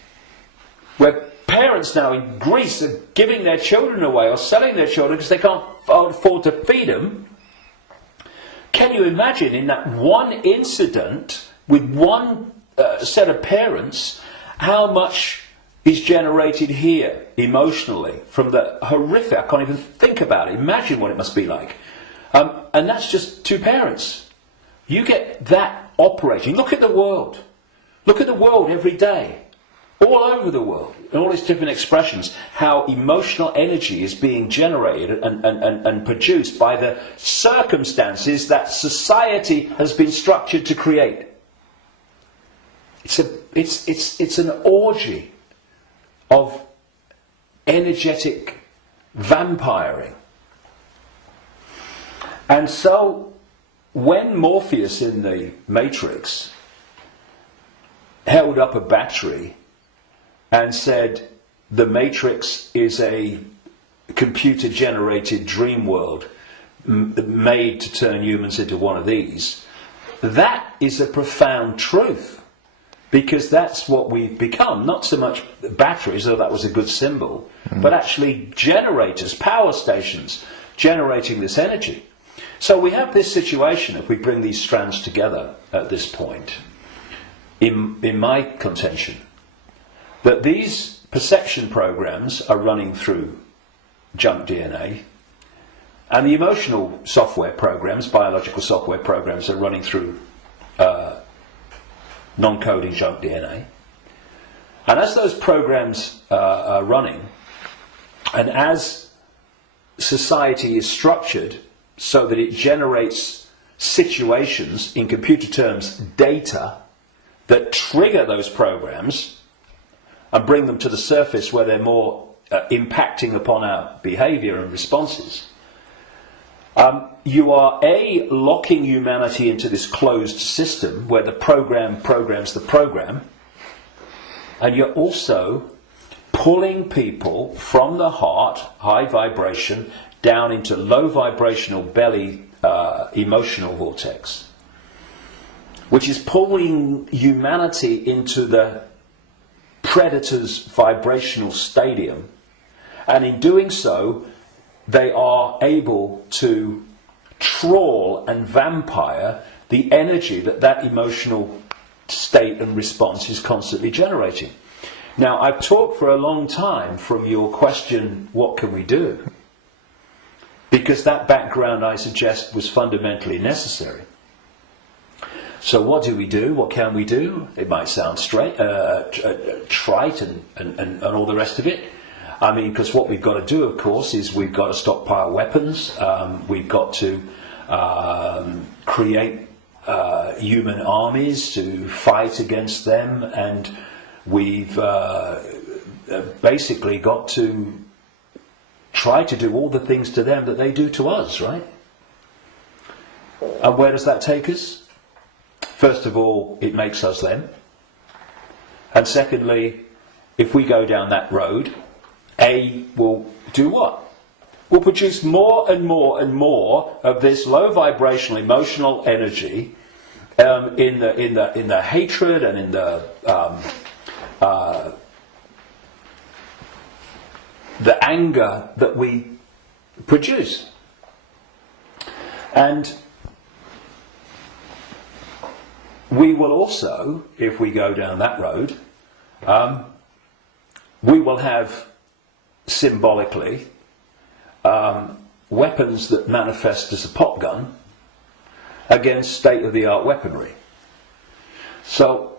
where parents now in Greece are giving their children away or selling their children because they can't afford to feed them. Can you imagine in that one incident with one set of parents how much is generated here emotionally from the horrific? I can't even think about it. Imagine what it must be like. And that's just two parents. You get that operating. Look at the world. Look at the world every day. All over the world, in all its different expressions, how emotional energy is being generated and produced by the circumstances that society has been structured to create. It's an orgy of energetic vampiring. And so, when Morpheus in the Matrix held up a battery and said, the Matrix is a computer-generated dream world made to turn humans into one of these, that is a profound truth. Because that's what we've become. Not so much batteries, though that was a good symbol, but actually generators, power stations, generating this energy. So we have this situation, if we bring these strands together at this point, in my contention, that these perception programs are running through junk DNA, and the emotional software programs, biological software programs, are running through non-coding junk DNA. And as those programs are running, and as society is structured so that it generates situations, in computer terms, data, that trigger those programs and bring them to the surface where they're more impacting upon our behaviour and responses, you are locking humanity into this closed system where the program programs the program, and you're also pulling people from the heart, high vibration, down into low vibrational belly emotional vortex, which is pulling humanity into the predator's vibrational stadium, and in doing so they are able to trawl and vampire the energy that emotional state and response is constantly generating. Now, I've talked for a long time from your question, what can we do? Because that background, I suggest, was fundamentally necessary. So what do we do? What can we do? It might sound trite and all the rest of it. I mean, because what we've got to do, of course, is we've got to stockpile weapons. We've got to create human armies to fight against them, and we've basically got to try to do all the things to them that they do to us, right? And where does that take us? First of all, it makes us them. And secondly, if we go down that road, will do what? Will produce more and more and more of this low vibrational emotional energy in the hatred and in the anger that we produce. And we will also, if we go down that road, we will have symbolically weapons that manifest as a pop gun against state-of-the-art weaponry. So,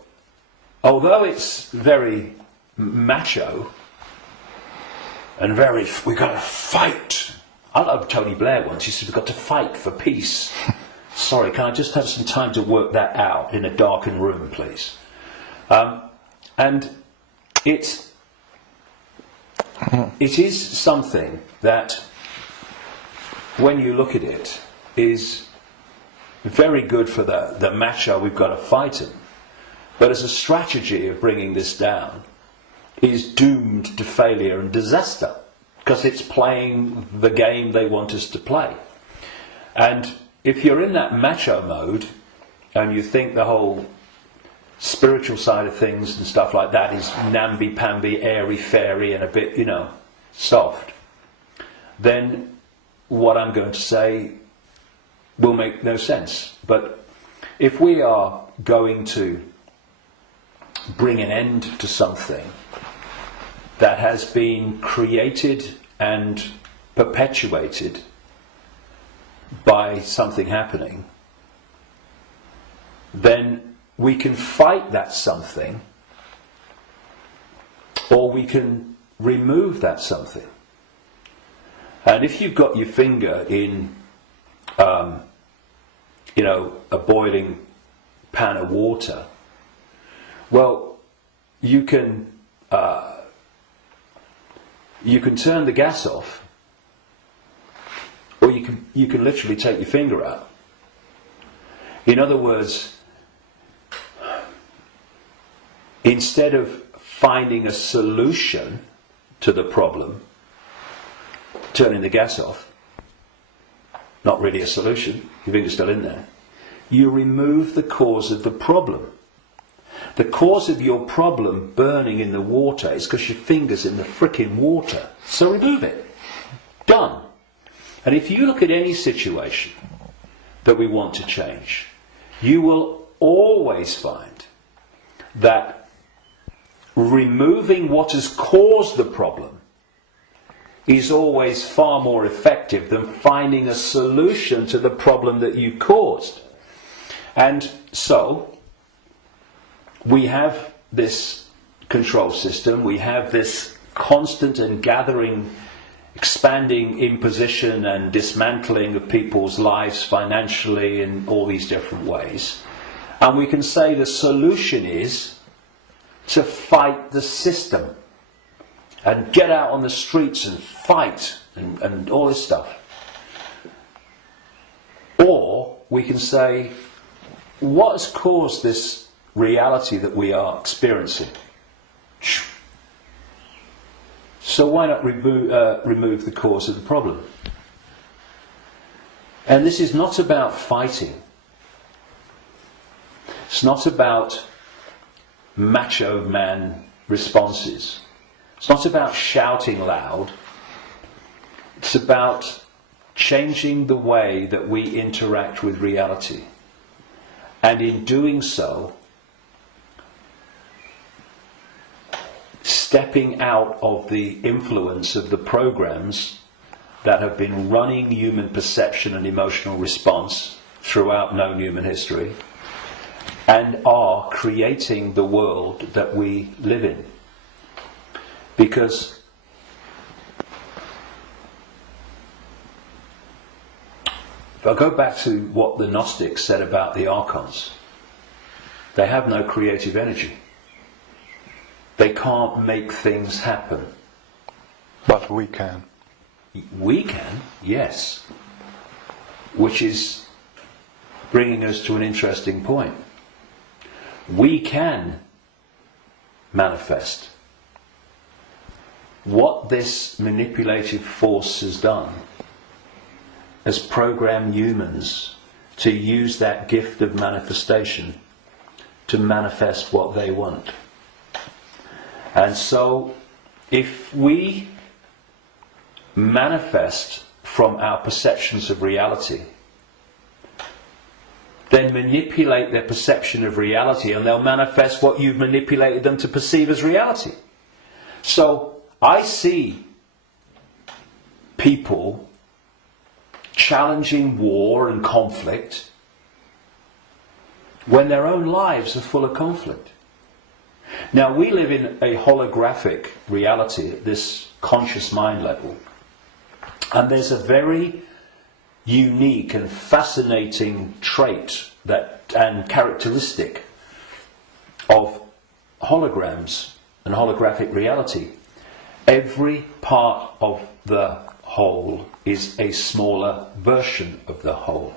although it's very macho and very, we've got to fight. I love Tony Blair once, he said, we've got to fight for peace. Sorry, can I just have some time to work that out in a darkened room, please? And it is something that, when you look at it, is very good for the macho we've got to fight him. But as a strategy of bringing this down, is doomed to failure and disaster, because it's playing the game they want us to play. And if you're in that macho mode, and you think the whole spiritual side of things and stuff like that is namby-pamby, airy-fairy and a bit, soft, then what I'm going to say will make no sense. But if we are going to bring an end to something that has been created and perpetuated by something happening, then we can fight that something, or we can remove that something. And if you've got your finger in, a boiling pan of water, well, you can turn the gas off, or you can literally take your finger out. In other words, instead of finding a solution to the problem, turning the gas off, not really a solution, your finger's still in there, you remove the cause of the problem. The cause of your problem burning in the water is because your finger's in the frickin' water. So remove it. Done. And if you look at any situation that we want to change, you will always find that removing what has caused the problem is always far more effective than finding a solution to the problem that you've caused. And so, we have this control system, we have this constant and gathering, expanding imposition and dismantling of people's lives financially in all these different ways. And we can say the solution is to fight the system and get out on the streets and fight and all this stuff. Or we can say, what has caused this reality that we are experiencing? So why not remove the cause of the problem? And this is not about fighting. It's not about macho man responses. It's not about shouting loud. It's about changing the way that we interact with reality. And in doing so, stepping out of the influence of the programs that have been running human perception and emotional response throughout known human history, and are creating the world that we live in. Because if I go back to what the Gnostics said about the Archons, they have no creative energy. They can't make things happen. But we can. We can, yes. Which is bringing us to an interesting point. We can manifest. What this manipulative force has done has programmed humans to use that gift of manifestation to manifest what they want. And so, if we manifest from our perceptions of reality, then manipulate their perception of reality, and they'll manifest what you've manipulated them to perceive as reality. So, I see people challenging war and conflict when their own lives are full of conflict. Now, we live in a holographic reality at this conscious mind level, and there's a very unique and fascinating trait and characteristic of holograms and holographic reality. Every part of the whole is a smaller version of the whole.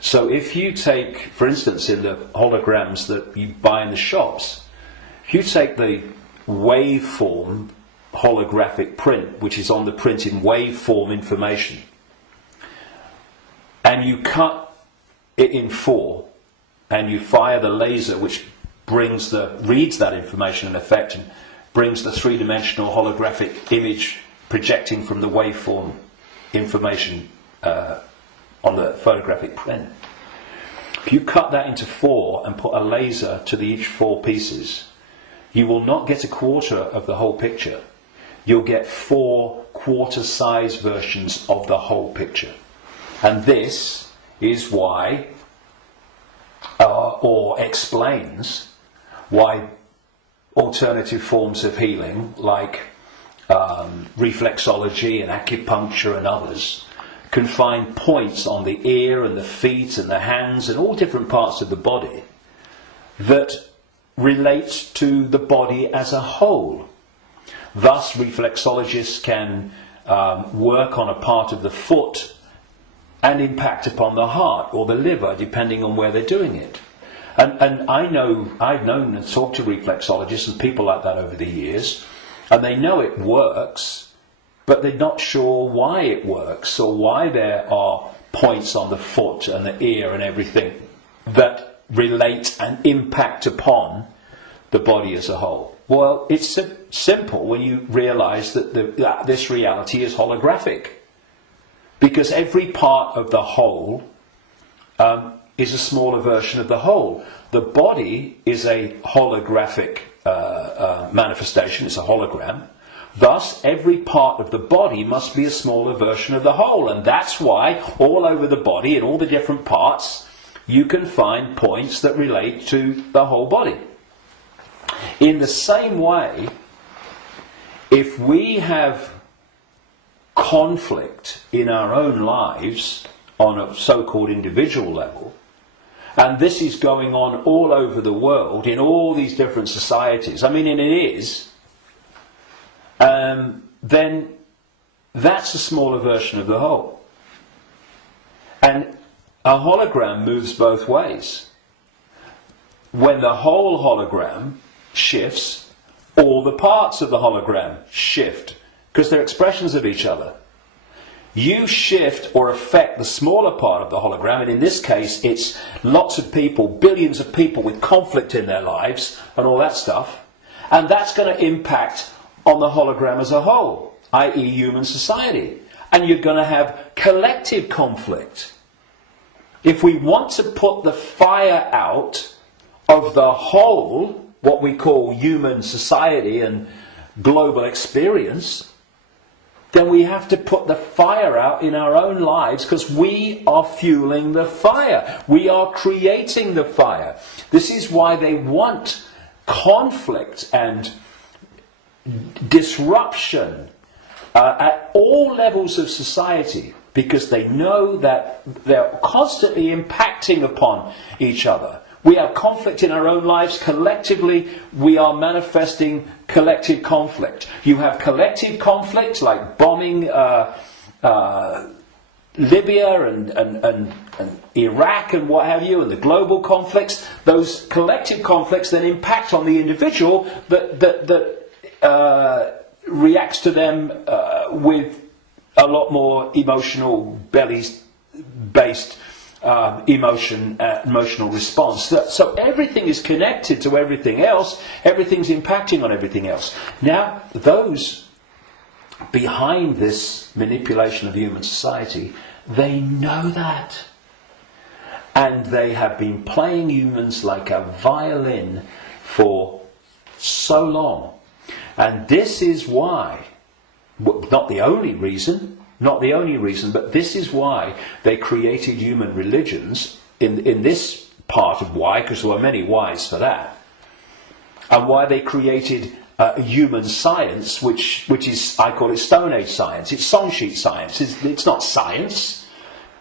So if you take, for instance, in the holograms that you buy in the shops, if you take the waveform holographic print, which is on the print in waveform information, and you cut it in four, and you fire the laser which reads that information in effect and brings the three-dimensional holographic image projecting from the waveform information on the photographic print. If you cut that into 4 and put a laser to each 4 pieces, you will not get a quarter of the whole picture. You'll get 4 quarter-size versions of the whole picture. And this is why, or explains why alternative forms of healing, like reflexology and acupuncture and others, can find points on the ear and the feet and the hands and all different parts of the body that relate to the body as a whole. Thus, reflexologists can work on a part of the foot and impact upon the heart or the liver, depending on where they're doing it. And I've known and talked to reflexologists and people like that over the years, and they know it works, but they're not sure why it works or why there are points on the foot and the ear and everything that relate and impact upon the body as a whole. Well, it's simple when you realise that this reality is holographic, because every part of the whole is a smaller version of the whole. The body is a holographic manifestation, it's a hologram. Thus, every part of the body must be a smaller version of the whole, and that's why all over the body, in all the different parts, you can find points that relate to the whole body. In the same way, if we have conflict in our own lives on a so-called individual level, and this is going on all over the world in all these different societies, and it is, then that's a smaller version of the whole. And a hologram moves both ways. When the whole hologram shifts, all the parts of the hologram shift, because they're expressions of each other. You shift or affect the smaller part of the hologram, and in this case it's lots of people, billions of people with conflict in their lives and all that stuff, and that's going to impact on the hologram as a whole, i.e. human society. And you're going to have collective conflict. If we want to put the fire out of the whole, what we call human society and global experience, then we have to put the fire out in our own lives, because we are fueling the fire. We are creating the fire. This is why they want conflict and disruption at all levels of society, because they know that they're constantly impacting upon each other. We have conflict in our own lives. Collectively, we are manifesting collective conflict. You have collective conflict like bombing Libya and Iraq and what have you, and the global conflicts. Those collective conflicts then impact on the individual that reacts to them with a lot more emotional, belly-based emotional response. So everything is connected to everything else. Everything's impacting on everything else. Now, those behind this manipulation of human society, they know that. And they have been playing humans like a violin for so long. And this is why, not the only reason, but this is why they created human religions in this part of why, because there were many whys for that, and why they created human science, which is, I call it Stone Age science. It's song sheet science. It's not science.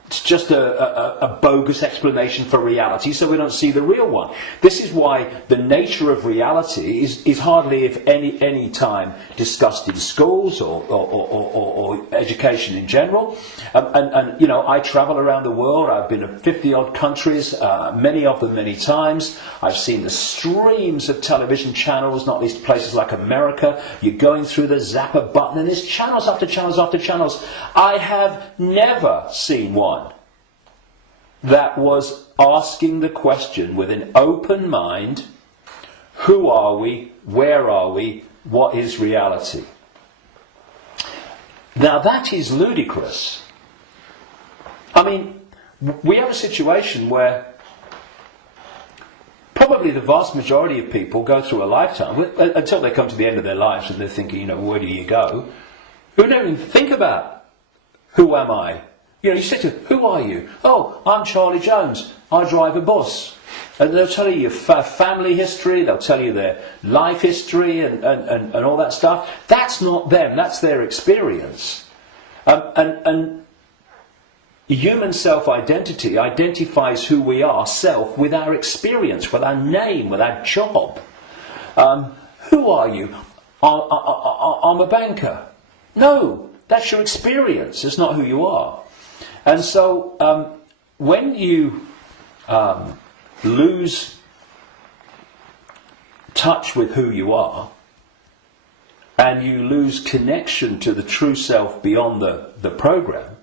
It's just a bogus explanation for reality, so we don't see the real one. This is why the nature of reality is hardly, if any time, discussed in schools or education in general. And I travel around the world. I've been to 50-odd countries, many of them many times. I've seen the streams of television channels, not least places like America. You're going through the zapper button, and there's channels after channels after channels. I have never seen one that was asking the question with an open mind, Who are we? Where are we? What is reality? Now that is ludicrous. I mean, we have a situation where probably the vast majority of people go through a lifetime, until they come to the end of their lives and they're thinking, where do you go? Who don't even think about, who am I? You say to them, who are you? Oh, I'm Charlie Jones. I drive a bus. And they'll tell you your family history, they'll tell you their life history and all that stuff. That's not them, that's their experience. And human self-identity identifies who we are, self, with our experience, with our name, with our job. Who are you? I'm a banker. No, that's your experience, it's not who you are. And so when you lose touch with who you are, and you lose connection to the true self beyond the program,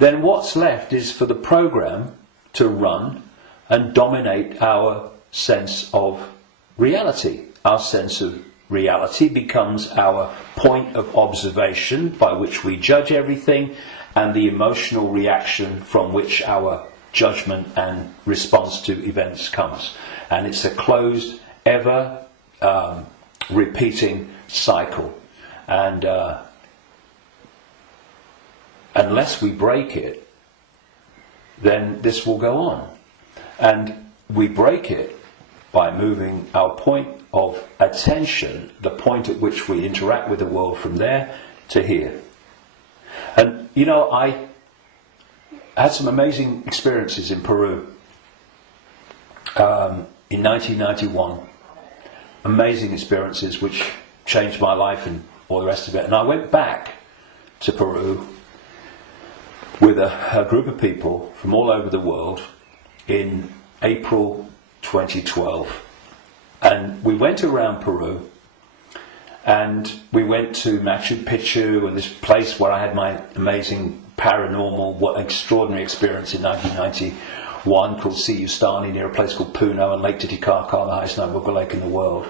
then what's left is for the program to run and dominate our sense of reality. Our sense of reality becomes our point of observation by which we judge everything, and the emotional reaction from which our judgment and response to events comes. And it's a closed, ever repeating cycle. And unless we break it, then this will go on. And we break it by moving our point of attention, the point at which we interact with the world, from there to here. And I had some amazing experiences in Peru in 1991. Amazing experiences which changed my life and all the rest of it. And I went back to Peru with a group of people from all over the world in April 2012. And we went around Peru, and we went to Machu Picchu, and this place where I had my amazing paranormal, extraordinary experience in 1991 called Siyustani, near a place called Puno, and Lake Titicaca, the highest navigable lake in the world.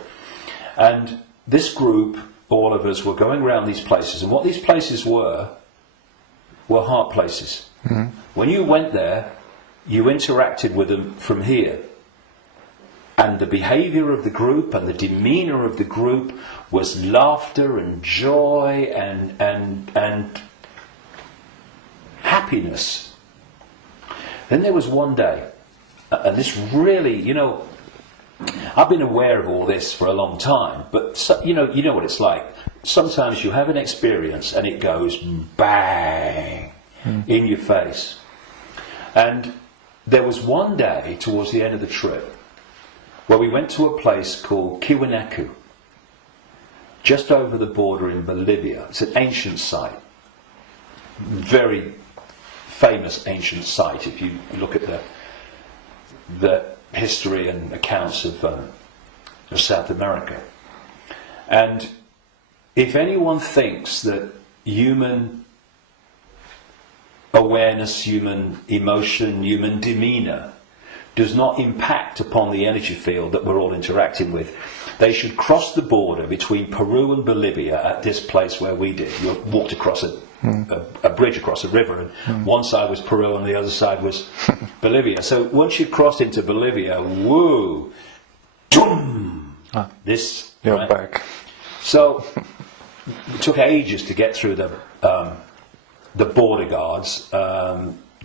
And this group, all of us, were going around these places, and what these places were heart places. Mm-hmm. When you went there, you interacted with them from here. And the behaviour of the group and the demeanour of the group was laughter and joy and happiness. Then there was one day, and this really, I've been aware of all this for a long time, but you know what it's like. Sometimes you have an experience and it goes bang in your face. And there was one day towards the end of the trip where we went to a place called Tiwanaku, just over the border in Bolivia. It's an ancient site, very famous ancient site if you look at the history and accounts of South America. And if anyone thinks that human awareness, human emotion, human demeanour does not impact upon the energy field that we're all interacting with, they should cross the border between Peru and Bolivia at this place where we did. You walked across a bridge across a river, and one side was Peru and the other side was Bolivia. So once you crossed into Bolivia, woo, doom, you're right? back. So it took ages to get through the border guards,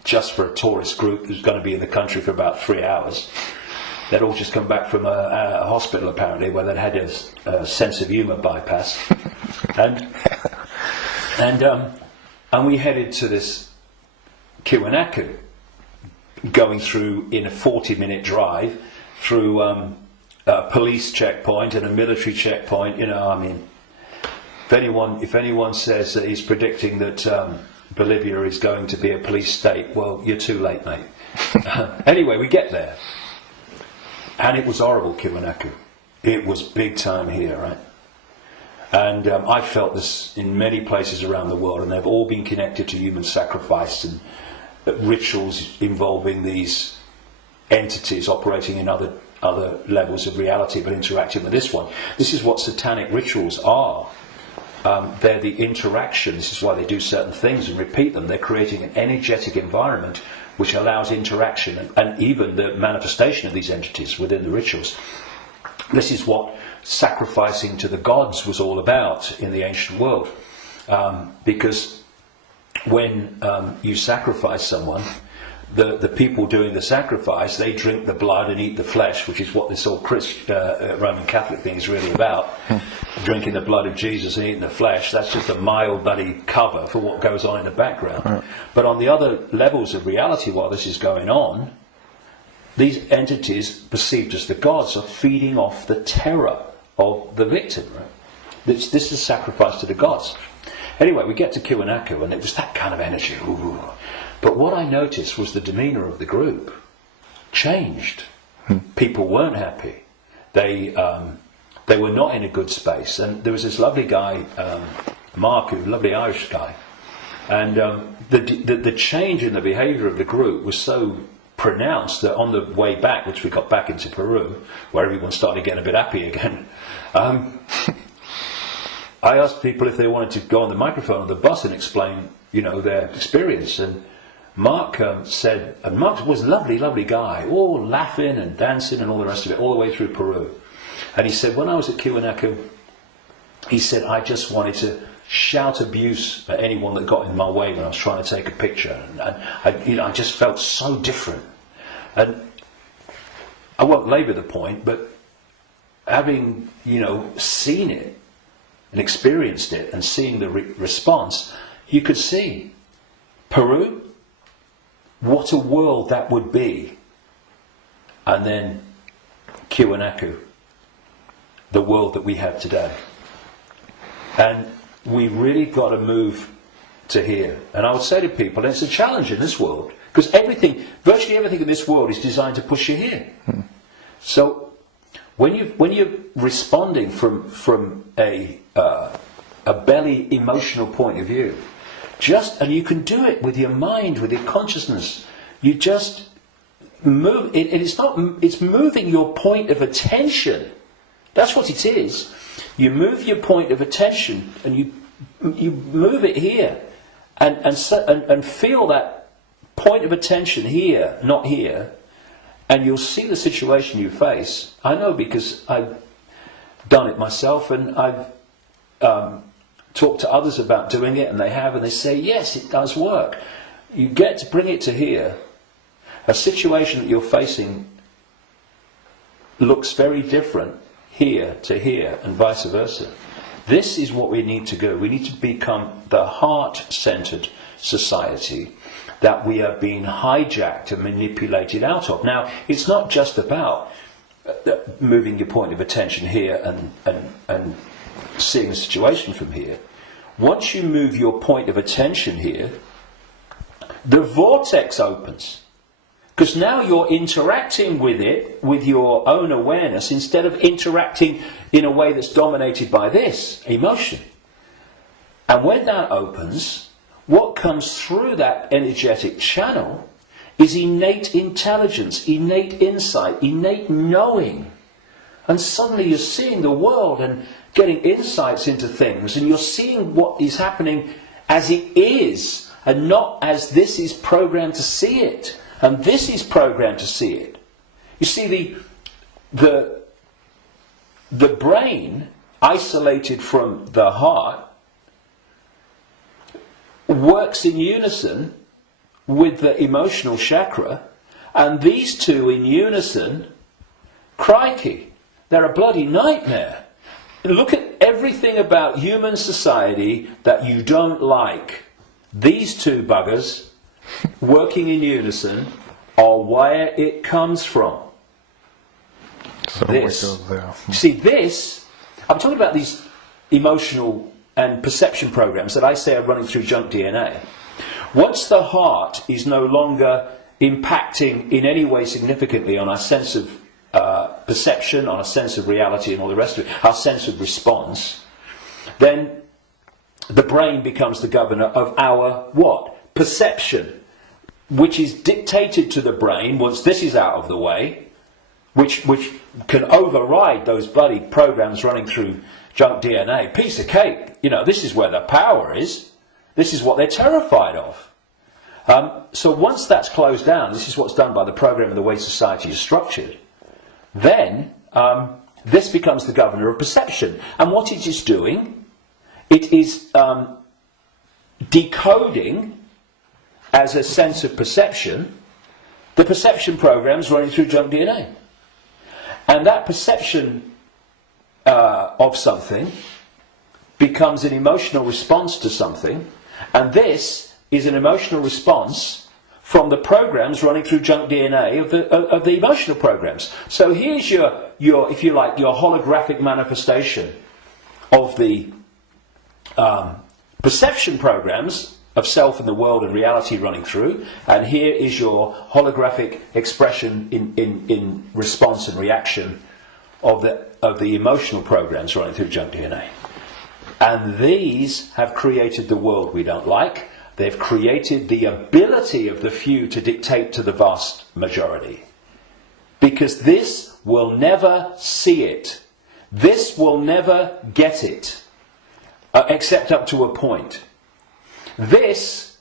just for a tourist group who's going to be in the country for about 3 hours. They'd all just come back from a hospital, apparently, where they'd had a sense of humour bypass. And we headed to this Tiwanaku, going through in a 40-minute drive through a police checkpoint and a military checkpoint. If anyone says that he's predicting that Bolivia is going to be a police state, well, you're too late, mate. Anyway, we get there, and it was horrible, Tiwanaku. It was big time here, right? And I felt this in many places around the world, and they've all been connected to human sacrifice and rituals involving these entities operating in other other levels of reality, but interacting with this one. This is what satanic rituals are. They're the interaction. This is why they do certain things and repeat them. They're creating an energetic environment which allows interaction and even the manifestation of these entities within the rituals. This is what sacrificing to the gods was all about in the ancient world. Because when you sacrifice someone, the people doing the sacrifice, they drink the blood and eat the flesh, which is what this whole Roman Catholic thing is really about. Drinking the blood of Jesus and eating the flesh, that's just a mild bloody cover for what goes on in the background. But on the other levels of reality, while this is going on, these entities, perceived as the gods, are feeding off the terror of the victim. Right? This is sacrifice to the gods. Anyway, we get to Kiwanaku, and it was that kind of energy. Ooh. But what I noticed was the demeanour of the group changed. People weren't happy. They were not in a good space. And there was this lovely guy, Mark, who's a lovely Irish guy. And the change in the behaviour of the group was so pronounced that on the way back, which we got back into Peru, where everyone started getting a bit happy again, I asked people if they wanted to go on the microphone on the bus and explain, their experience. And Mark said, and Mark was a lovely guy, all laughing and dancing and all the rest of it, all the way through Peru. And he said, when I was at Kiwanaku, he said, I just wanted to shout abuse at anyone that got in my way when I was trying to take a picture. And I just felt so different. And I won't labour the point, but having, seen it and experienced it and seeing the response, you could see Peru, what a world that would be. And then Kiwanaku, the world that we have today. And we really got to move to here. And I would say to people, it's a challenge in this world, because virtually everything in this world is designed to push you here. So when you're responding from a belly emotional point of view, and you can do it with your mind, with your consciousness, you just move. It's moving your point of attention. That's what it is. You move your point of attention, and you move it here, and feel that point of attention here, not here, and you'll see the situation you face. I know because I've done it myself, and I've talked to others about doing it, and they say, yes, it does work. You get to bring it to here. A situation that you're facing looks very different here to here, and vice versa. This is what we need to go. We need to become the heart-centered society that we are being hijacked and manipulated out of. Now, it's not just about moving your point of attention here and seeing the situation from here. Once you move your point of attention here, the vortex opens. Because now you're interacting with it with your own awareness instead of interacting in a way that's dominated by this emotion. And when that opens, what comes through that energetic channel is innate intelligence, innate insight, innate knowing. And suddenly you're seeing the world and getting insights into things, and you're seeing what is happening as it is, and not as this is programmed to see it. And this is programmed to see it. You see, the brain, isolated from the heart, works in unison with the emotional chakra, and these two in unison, crikey, they're a bloody nightmare. Look at everything about human society that you don't like. These two buggers working in unison are where it comes from. So this. we go there. See, this, I'm talking about these emotional and perception programs that I say are running through junk DNA. Once the heart is no longer impacting in any way significantly on our sense of perception, on our sense of reality and all the rest of it, our sense of response, then the brain becomes the governor of our what? Perception, which is dictated to the brain once this is out of the way, which can override those bloody programs running through junk DNA. Piece of cake. You know, this is where the power is. This is what they're terrified of. So once that's closed down, this is what's done by the program and the way society is structured, then this becomes the governor of perception. And what it is doing, it is decoding as a sense of perception the perception programs running through junk DNA. And that perception of something becomes an emotional response to something, and this is an emotional response from the programs running through junk DNA of the emotional programs. So here's your, if you like, your holographic manifestation of the perception programs of self and the world and reality running through, and here is your holographic expression in response and reaction of the emotional programs running through junk DNA. And these have created the world we don't like. They've created the ability of the few to dictate to the vast majority. Because this will never see it. This will never get it. Except up to a point. This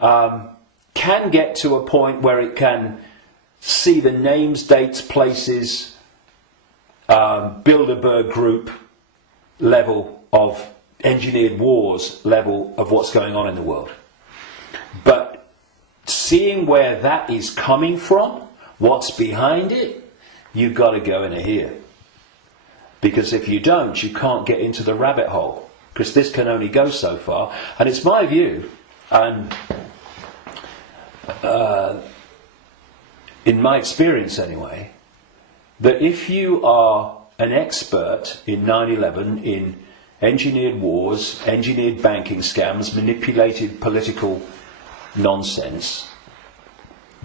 can get to a point where it can see the names, dates, places, Bilderberg group level of engineered wars level of what's going on in the world. But seeing where that is coming from, what's behind it, you've got to go into here. Because if you don't, you can't get into the rabbit hole. Because this can only go so far. And it's my view, and in my experience anyway, that if you are an expert in 9/11, in engineered wars, engineered banking scams, manipulated political nonsense,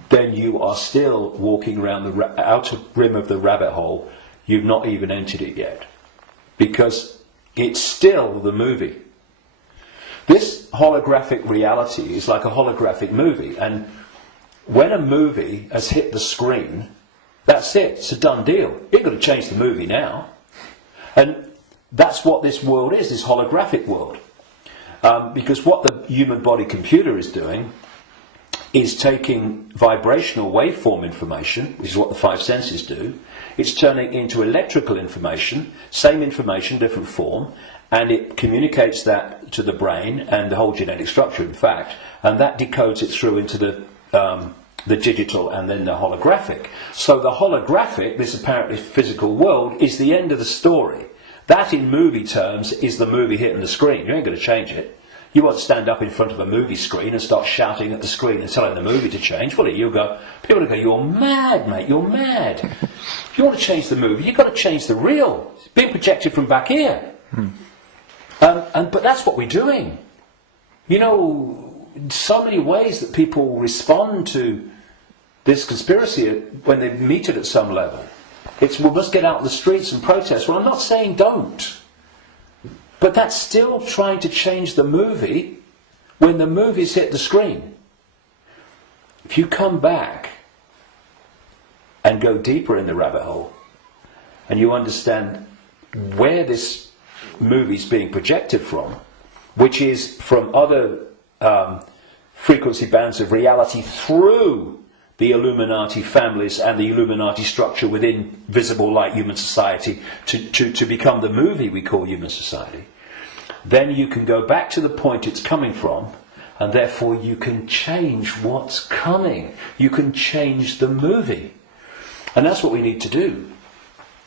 then you are still walking around the outer rim of the rabbit hole. You've not even entered it yet. Because it's still the movie. This holographic reality is like a holographic movie, and when a movie has hit the screen, that's it, it's a done deal. You've got to change the movie now. And that's what this world is, this holographic world. Because what the human body computer is doing is taking vibrational waveform information, which is what the five senses do. It's turning into electrical information, same information, different form, and it communicates that to the brain and the whole genetic structure, in fact, and that decodes it through into the digital and then the holographic. So the holographic, this apparently physical world, is the end of the story. That, in movie terms, is the movie hitting the screen. You ain't going to change it. You won't stand up in front of a movie screen and start shouting at the screen and telling the movie to change, will it? People will go, you're mad, mate, you're mad. If you want to change the movie, you've got to change the reel. It's being projected from back here. But that's what we're doing. You know, so many ways that people respond to this conspiracy when they meet it at some level. It's, we must get out in the streets and protest. Well, I'm not saying don't. But that's still trying to change the movie when the movie's hit the screen. If you come back and go deeper in the rabbit hole, and you understand where this movie's being projected from, which is from other frequency bands of reality through the Illuminati families and the Illuminati structure within visible light human society to become the movie we call human society, then you can go back to the point it's coming from, and therefore you can change what's coming. You can change the movie. And that's what we need to do.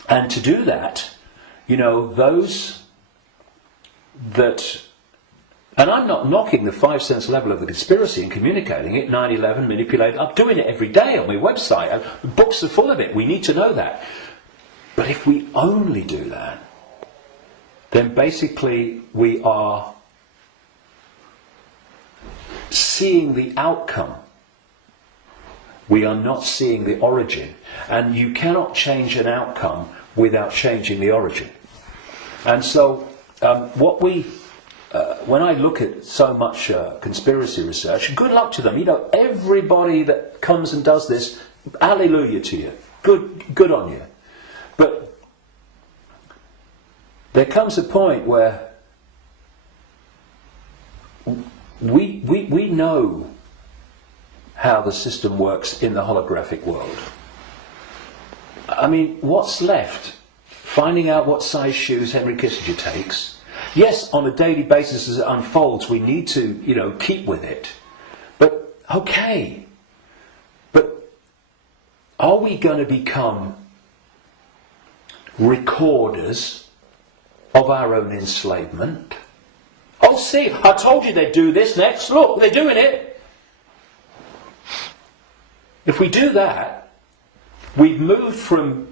And to do that, you know, those that... And I'm not knocking the five sense level of the conspiracy and communicating it, 9/11, manipulating. I'm doing it every day on my website. Books are full of it. We need to know that. But if we only do that, then basically we are seeing the outcome. We are not seeing the origin. And you cannot change an outcome without changing the origin. And so when I look at so much conspiracy research, good luck to them. You know, everybody that comes and does this, hallelujah to you. good on you. But there comes a point where we know how the system works in the holographic world. I mean, what's left? Finding out what size shoes Henry Kissinger takes. Yes, on a daily basis as it unfolds, we need to, keep with it. But, okay. But are we going to become recorders of our own enslavement? Oh, see, I told you they'd do this next. Look, they're doing it. If we do that, we've moved from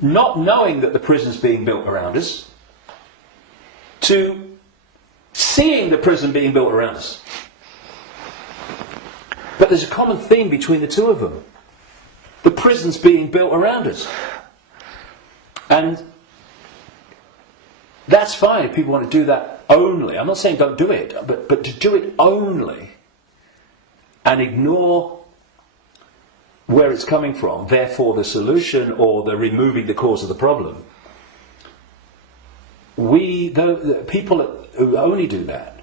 not knowing that the prison's being built around us to seeing the prison being built around us. But there's a common theme between the two of them. The prison's being built around us. And that's fine if people want to do that only. I'm not saying don't do it, but to do it only and ignore where it's coming from, therefore the solution or the removing the cause of the problem. The people who only do that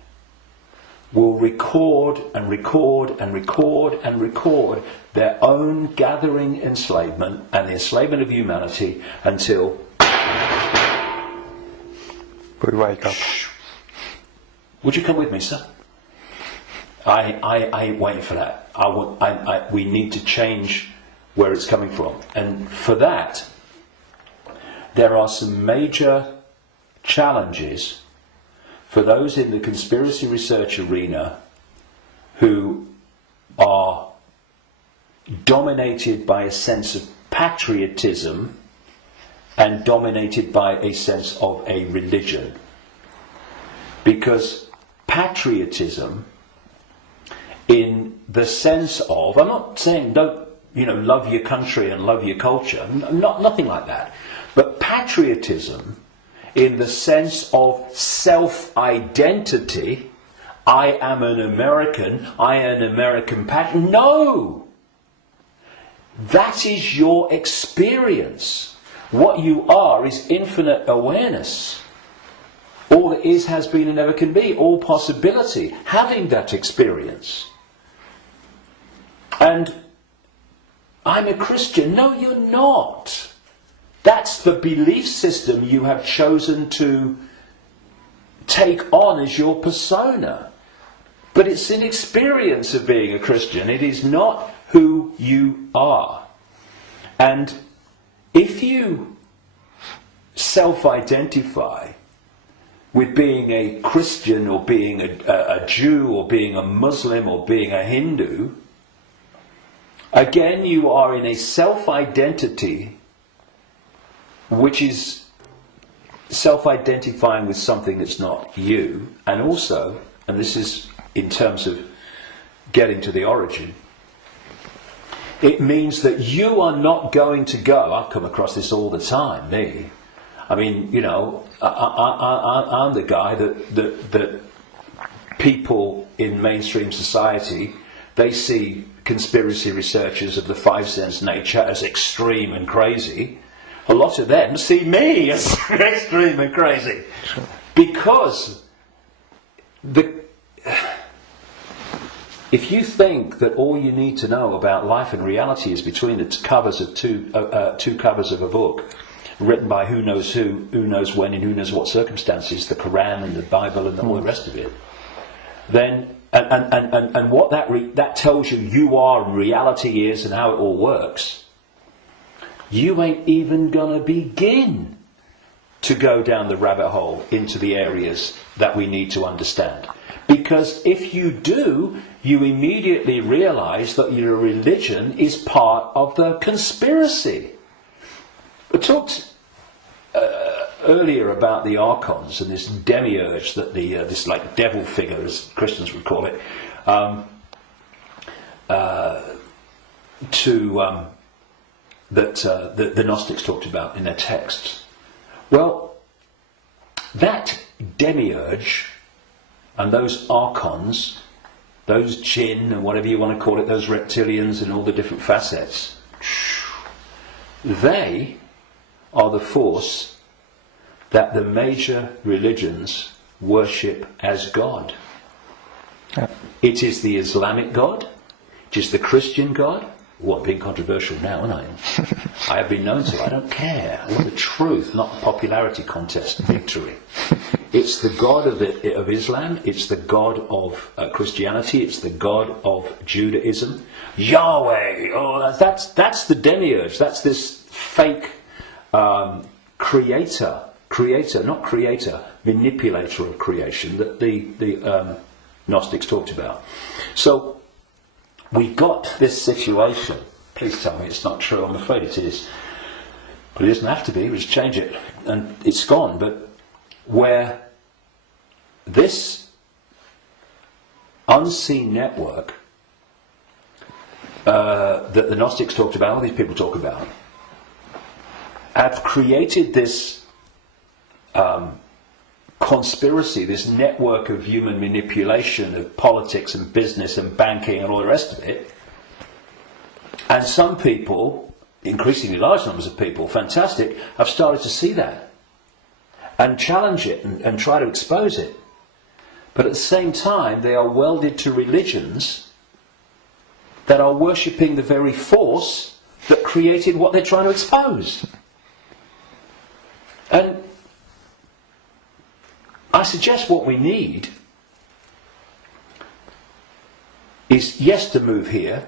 will record and record and record and record their own gathering enslavement and the enslavement of humanity until we wake up. Would you come with me, sir? I ain't waiting for that. We need to change where it's coming from. And for that, there are some major challenges for those in the conspiracy research arena who are dominated by a sense of patriotism and dominated by a sense of a religion. Because patriotism, in the sense of, I'm not saying don't, love your country and love your culture, nothing like that. But patriotism, in the sense of self-identity, I am an American, I am an American patriot. No! That is your experience. What you are is infinite awareness. All that is, has been, and never can be. All possibility. Having that experience. And I'm a Christian. No, you're not. That's the belief system you have chosen to take on as your persona. But it's an experience of being a Christian. It is not who you are. And if you self-identify with being a Christian or being a Jew or being a Muslim or being a Hindu, again you are in a self-identity which is self-identifying with something that's not you, and also, and this is in terms of getting to the origin, it means that you are not going to go, I've come across this all the time, me. I mean, I'm the guy that people in mainstream society, they see conspiracy researchers of the five sense nature as extreme and crazy. A lot of them see me as extreme and crazy. Because if you think that all you need to know about life and reality is between the covers of two covers of a book, written by who knows when, and who knows what circumstances, the Quran and the Bible and all the rest of it, then and what that tells you are, reality is, and how it all works, you ain't even gonna begin to go down the rabbit hole into the areas that we need to understand. Because if you do, you immediately realise that your religion is part of the conspiracy. I talked earlier about the Archons and this demiurge that this like devil figure, as Christians would call it, that the Gnostics talked about in their texts. Well, that demiurge and those Archons, those jinn and whatever you want to call it, those reptilians and all the different facets, They are the force that the major religions worship as God. Yeah. It is the Islamic God, it is the Christian God. Well, I'm being controversial now, aren't I? I have been known to. I don't care. I want the truth, not the popularity contest victory. It's the God of Islam, it's the God of Christianity, it's the God of Judaism. Yahweh, that's the demiurge, that's this fake manipulator of creation that the Gnostics talked about. So we've got this situation. Please tell me it's not true. I'm afraid it is. But it doesn't have to be. We just change it. And it's gone. But where this unseen network that the Gnostics talked about, all these people talk about, have created this conspiracy, this network of human manipulation of politics and business and banking and all the rest of it. And some people, increasingly large numbers of people, fantastic, have started to see that and challenge it and try to expose it. But at the same time, they are welded to religions that are worshipping the very force that created what they're trying to expose. And I suggest what we need is, yes, to move here,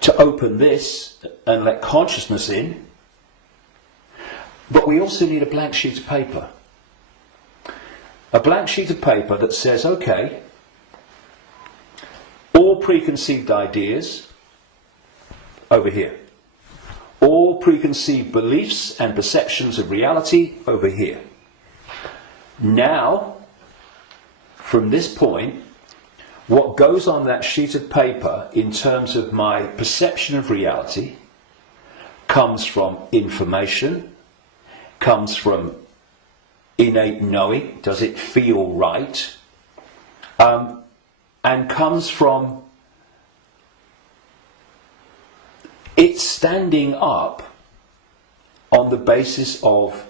to open this and let consciousness in, but we also need a blank sheet of paper. A blank sheet of paper that says, okay, all preconceived ideas over here. All preconceived beliefs and perceptions of reality over here. Now, from this point, what goes on that sheet of paper in terms of my perception of reality comes from information, comes from innate knowing, does it feel right, and comes from it standing up on the basis of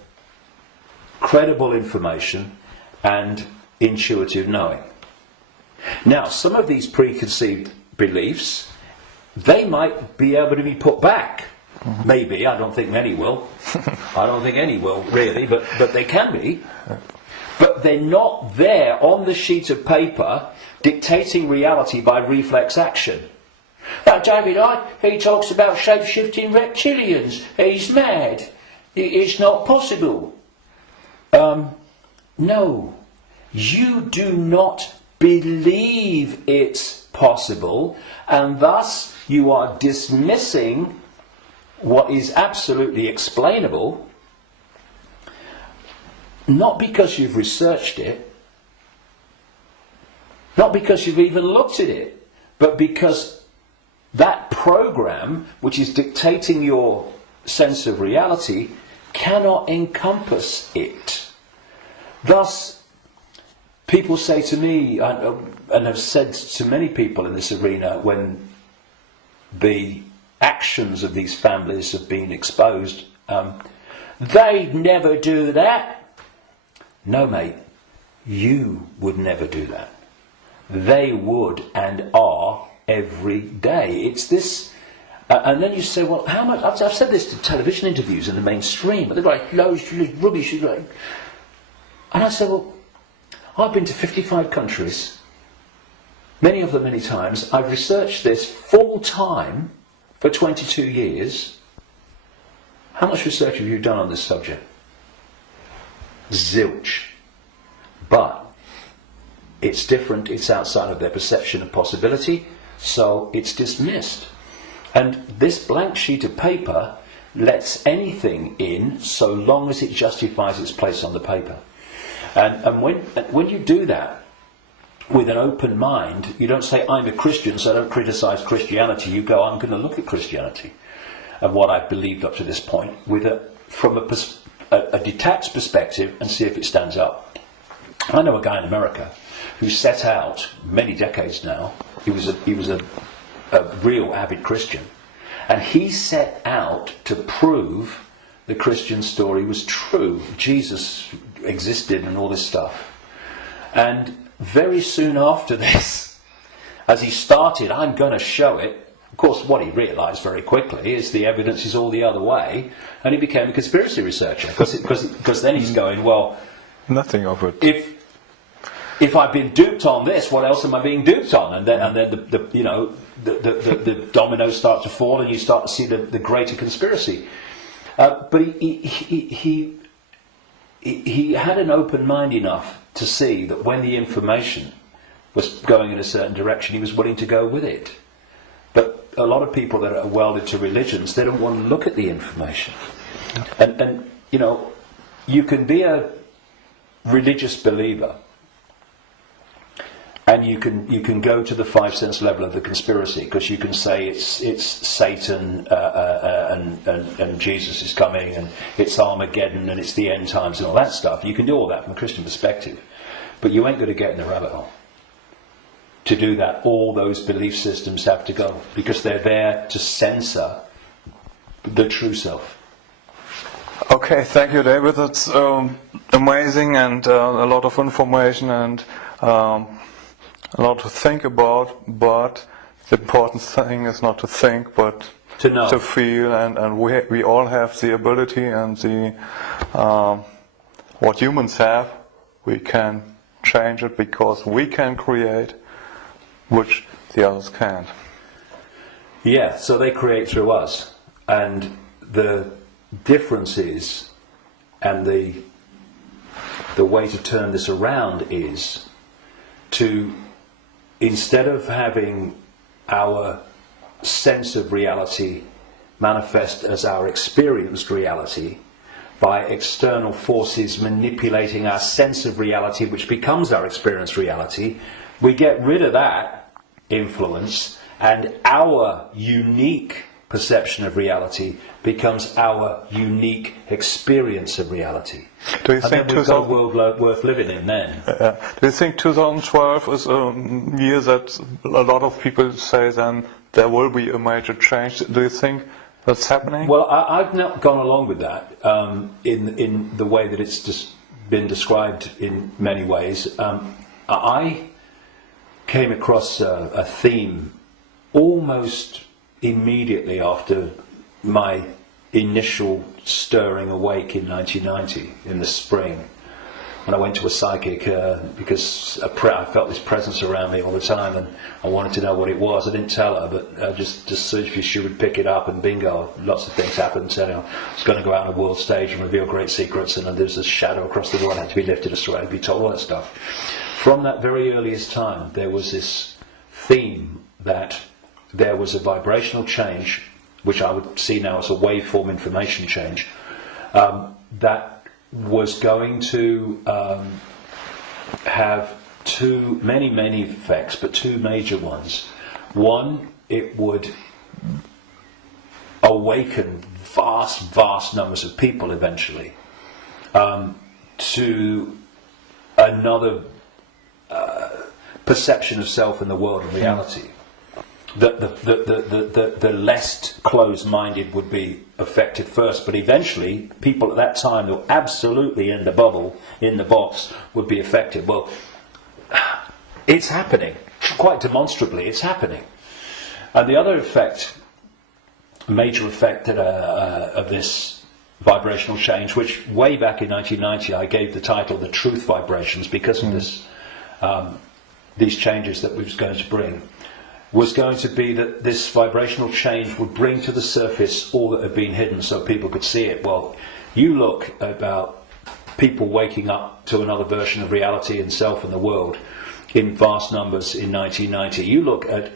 credible information and intuitive knowing. Now, some of these preconceived beliefs, they might be able to be put back. Maybe, I don't think many will. I don't think any will, really, but they can be. But they're not there on the sheet of paper dictating reality by reflex action. Like David Icke, he talks about shape-shifting reptilians. He's mad. It's not possible. No, you do not believe it's possible, and thus you are dismissing what is absolutely explainable, not because you've researched it, not because you've even looked at it, but because that program, which is dictating your sense of reality, cannot encompass it. Thus, people say to me, and have said to many people in this arena, when the actions of these families have been exposed, they'd never do that. No, mate, you would never do that. They would and are every day. It's this, and then you say, well, how much? I've said this to television interviews in the mainstream, but they're like, loads of rubbish. And I said, well, I've been to 55 countries, many of them many times. I've researched this full time for 22 years. How much research have you done on this subject? Zilch. But it's different, it's outside of their perception of possibility, so it's dismissed. And this blank sheet of paper lets anything in so long as it justifies its place on the paper. And when you do that with an open mind, you don't say, I'm a Christian, so I don't criticise Christianity. You go, I'm going to look at Christianity and what I've believed up to this point from a detached perspective and see if it stands up. I know a guy in America who set out many decades now. He was a real avid Christian, And he set out to prove the Christian story was true. Jesus existed and all this stuff. And very soon after this, as he started, I'm going to show it. Of course, what he realised very quickly is the evidence is all the other way, and he became a conspiracy researcher. Because then he's going, well, nothing of it. If I've been duped on this, what else am I being duped on? And then the dominoes start to fall, and you start to see the greater conspiracy. But he had an open mind enough to see that when the information was going in a certain direction, he was willing to go with it. But a lot of people that are welded to religions, they don't want to look at the information. And you can be a religious believer, and you can go to the 5 sense level of the conspiracy, because you can say it's Satan and Jesus is coming, and it's Armageddon, and it's the end times and all that stuff. You can do all that from a Christian perspective, but you ain't going to get in the rabbit hole. To do that, all those belief systems have to go, because they're there to censor the true self. Okay, thank you, David. That's amazing, and a lot of information, and a lot to think about. But the important thing is not to think, but to know, to feel, and we all have the ability and the what humans have. We can change it because we can create, which the others can't. Yeah, so they create through us, and the difference is, and the way to turn this around is to, instead of having our sense of reality manifest as our experienced reality by external forces manipulating our sense of reality, which becomes our experienced reality, we get rid of that influence, and our unique perception of reality becomes our unique experience of reality. Do you think we've got a world worth living in then? Do you think 2012 is a year that a lot of people say then there will be a major change? Do you think that's happening? Well, I've not gone along with that in the way that it's just been described in many ways. I came across a theme almost immediately after my initial stirring awake in 1990, in the spring, when I went to a psychic because I felt this presence around me all the time, and I wanted to know what it was. I didn't tell her, but just she would pick it up, and bingo, lots of things happened. So, I was going to go out on a world stage and reveal great secrets, and there's this shadow across the world had to be lifted, I had to be told all that stuff. From that very earliest time, there was this theme that there was a vibrational change, which I would see now as a waveform information change, that was going to have many effects, but two major ones. One, it would awaken vast numbers of people eventually to another perception of self in the world and reality. The less closed-minded would be affected first, but eventually people at that time who were absolutely in the bubble, in the box, would be affected. Well, it's happening. Quite demonstrably, it's happening. And the other effect, major effect of this vibrational change, which way back in 1990 I gave the title The Truth Vibrations because of this, these changes that we was going to bring, was going to be that this vibrational change would bring to the surface all that had been hidden so people could see it. Well, you look about people waking up to another version of reality and self and the world in vast numbers in 1990. You look at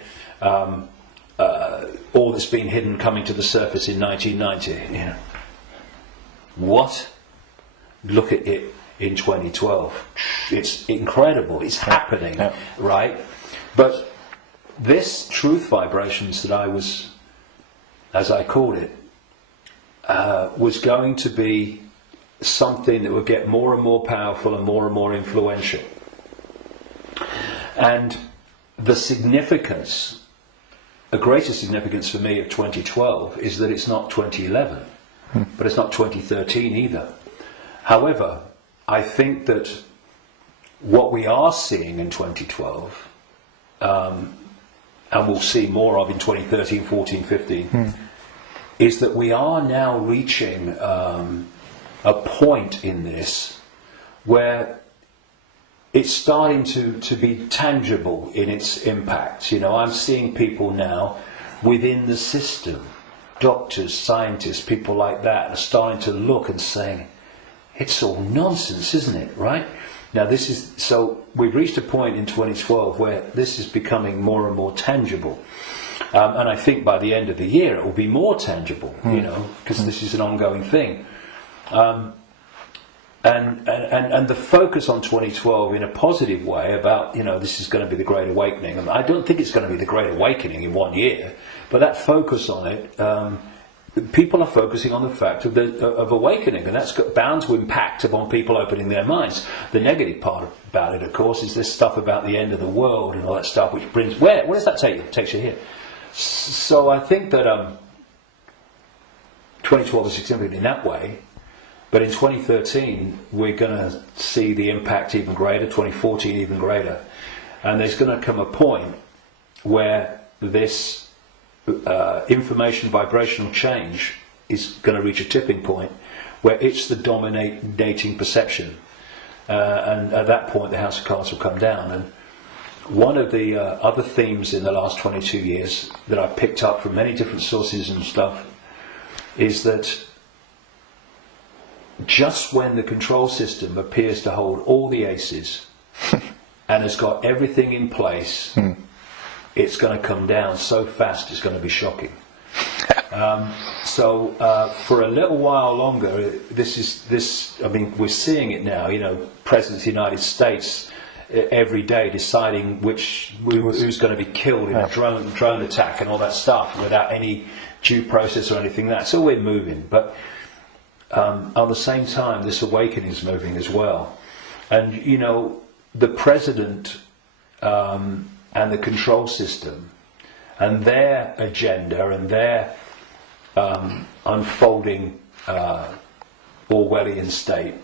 all that's been hidden coming to the surface in 1990. What? Look at it in 2012. It's incredible. It's happening, right? But this truth vibrations that I was, as I called it, was going to be something that would get more and more powerful and more influential. And the significance the greater significance for me of 2012 is that it's not 2011, but it's not 2013 either. However, I think that what we are seeing in 2012, and we'll see more of in 2013, 14, 15, is that we are now reaching a point in this where it's starting to be tangible in its impact. You know, I'm seeing people now within the system, doctors, scientists, people like that, are starting to look and saying, it's all nonsense, isn't it, right? Now so we've reached a point in 2012 where this is becoming more and more tangible. And I think by the end of the year it will be more tangible, you know, because this is an ongoing thing. And the focus on 2012 in a positive way about, you know, this is going to be the Great Awakening. And I don't think it's going to be the Great Awakening in 1 year, but that focus on it, people are focusing on the fact of awakening, and that's bound to impact upon people opening their minds. The negative part about it, of course, is this stuff about the end of the world and all that stuff, which brings, where does that take you? It takes you here. So I think that 2012 is significant in that way. But in 2013, we're going to see the impact even greater, 2014 even greater. And there's going to come a point where this information vibrational change is going to reach a tipping point where it's the dominating perception. And at that point, the House of Cards will come down. And one of the other themes in the last 22 years that I've picked up from many different sources and stuff is that just when the control system appears to hold all the aces and has got everything in place, it's going to come down so fast it's going to be shocking. So for a little while longer, I mean, we're seeing it now, you know, President of the United States every day deciding who's going to be killed in a drone attack and all that stuff without any due process or anything like that. So we're moving, but at the same time, this awakening is moving as well. And, you know, the president and the control system and their agenda and their unfolding Orwellian state,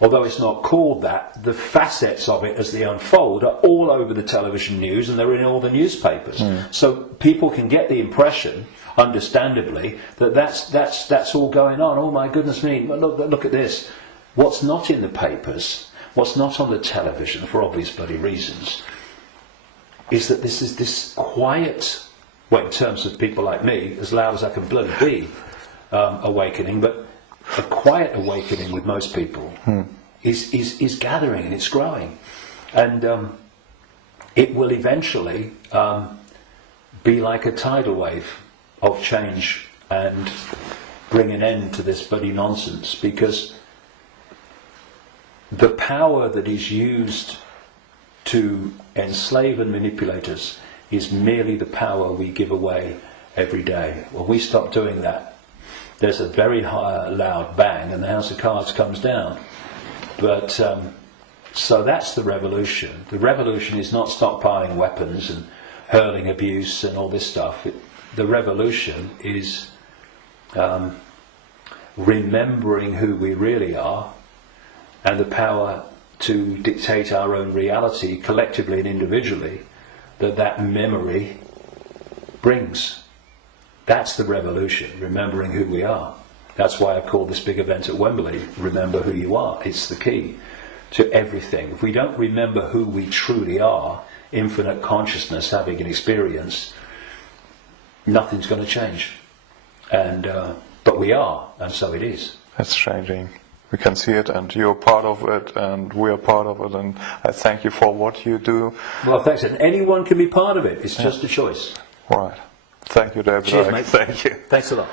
although it's not called that, the facets of it as they unfold are all over the television news and they're in all the newspapers. So people can get the impression, understandably, that that's all going on. Oh my goodness me, look at this. What's not in the papers, what's not on the television, for obvious bloody reasons, is that this is this quiet, well, in terms of people like me, as loud as I can bloody be, awakening, but a quiet awakening with most people is gathering and it's growing. And it will eventually be like a tidal wave of change and bring an end to this bloody nonsense, because the power that is used to enslave and manipulate us is merely the power we give away every day. When we stop doing that, there's a very high, loud bang and the House of Cards comes down. But so that's the revolution. The revolution is not stockpiling weapons and hurling abuse and all this stuff. The revolution is remembering who we really are and the power to dictate our own reality collectively and individually that memory brings. That's the revolution, remembering who we are. That's why I've called this big event at Wembley, Remember Who You Are. It's the key to everything. If we don't remember who we truly are, infinite consciousness having an experience, nothing's going to change. And but we are, and so it is. It's changing. We can see it, and you're part of it, and we are part of it, and I thank you for what you do. Well, thanks. And anyone can be part of it. It's just a choice. Right. Thank you, David. Cheers, mate. Thank you. Thanks a lot.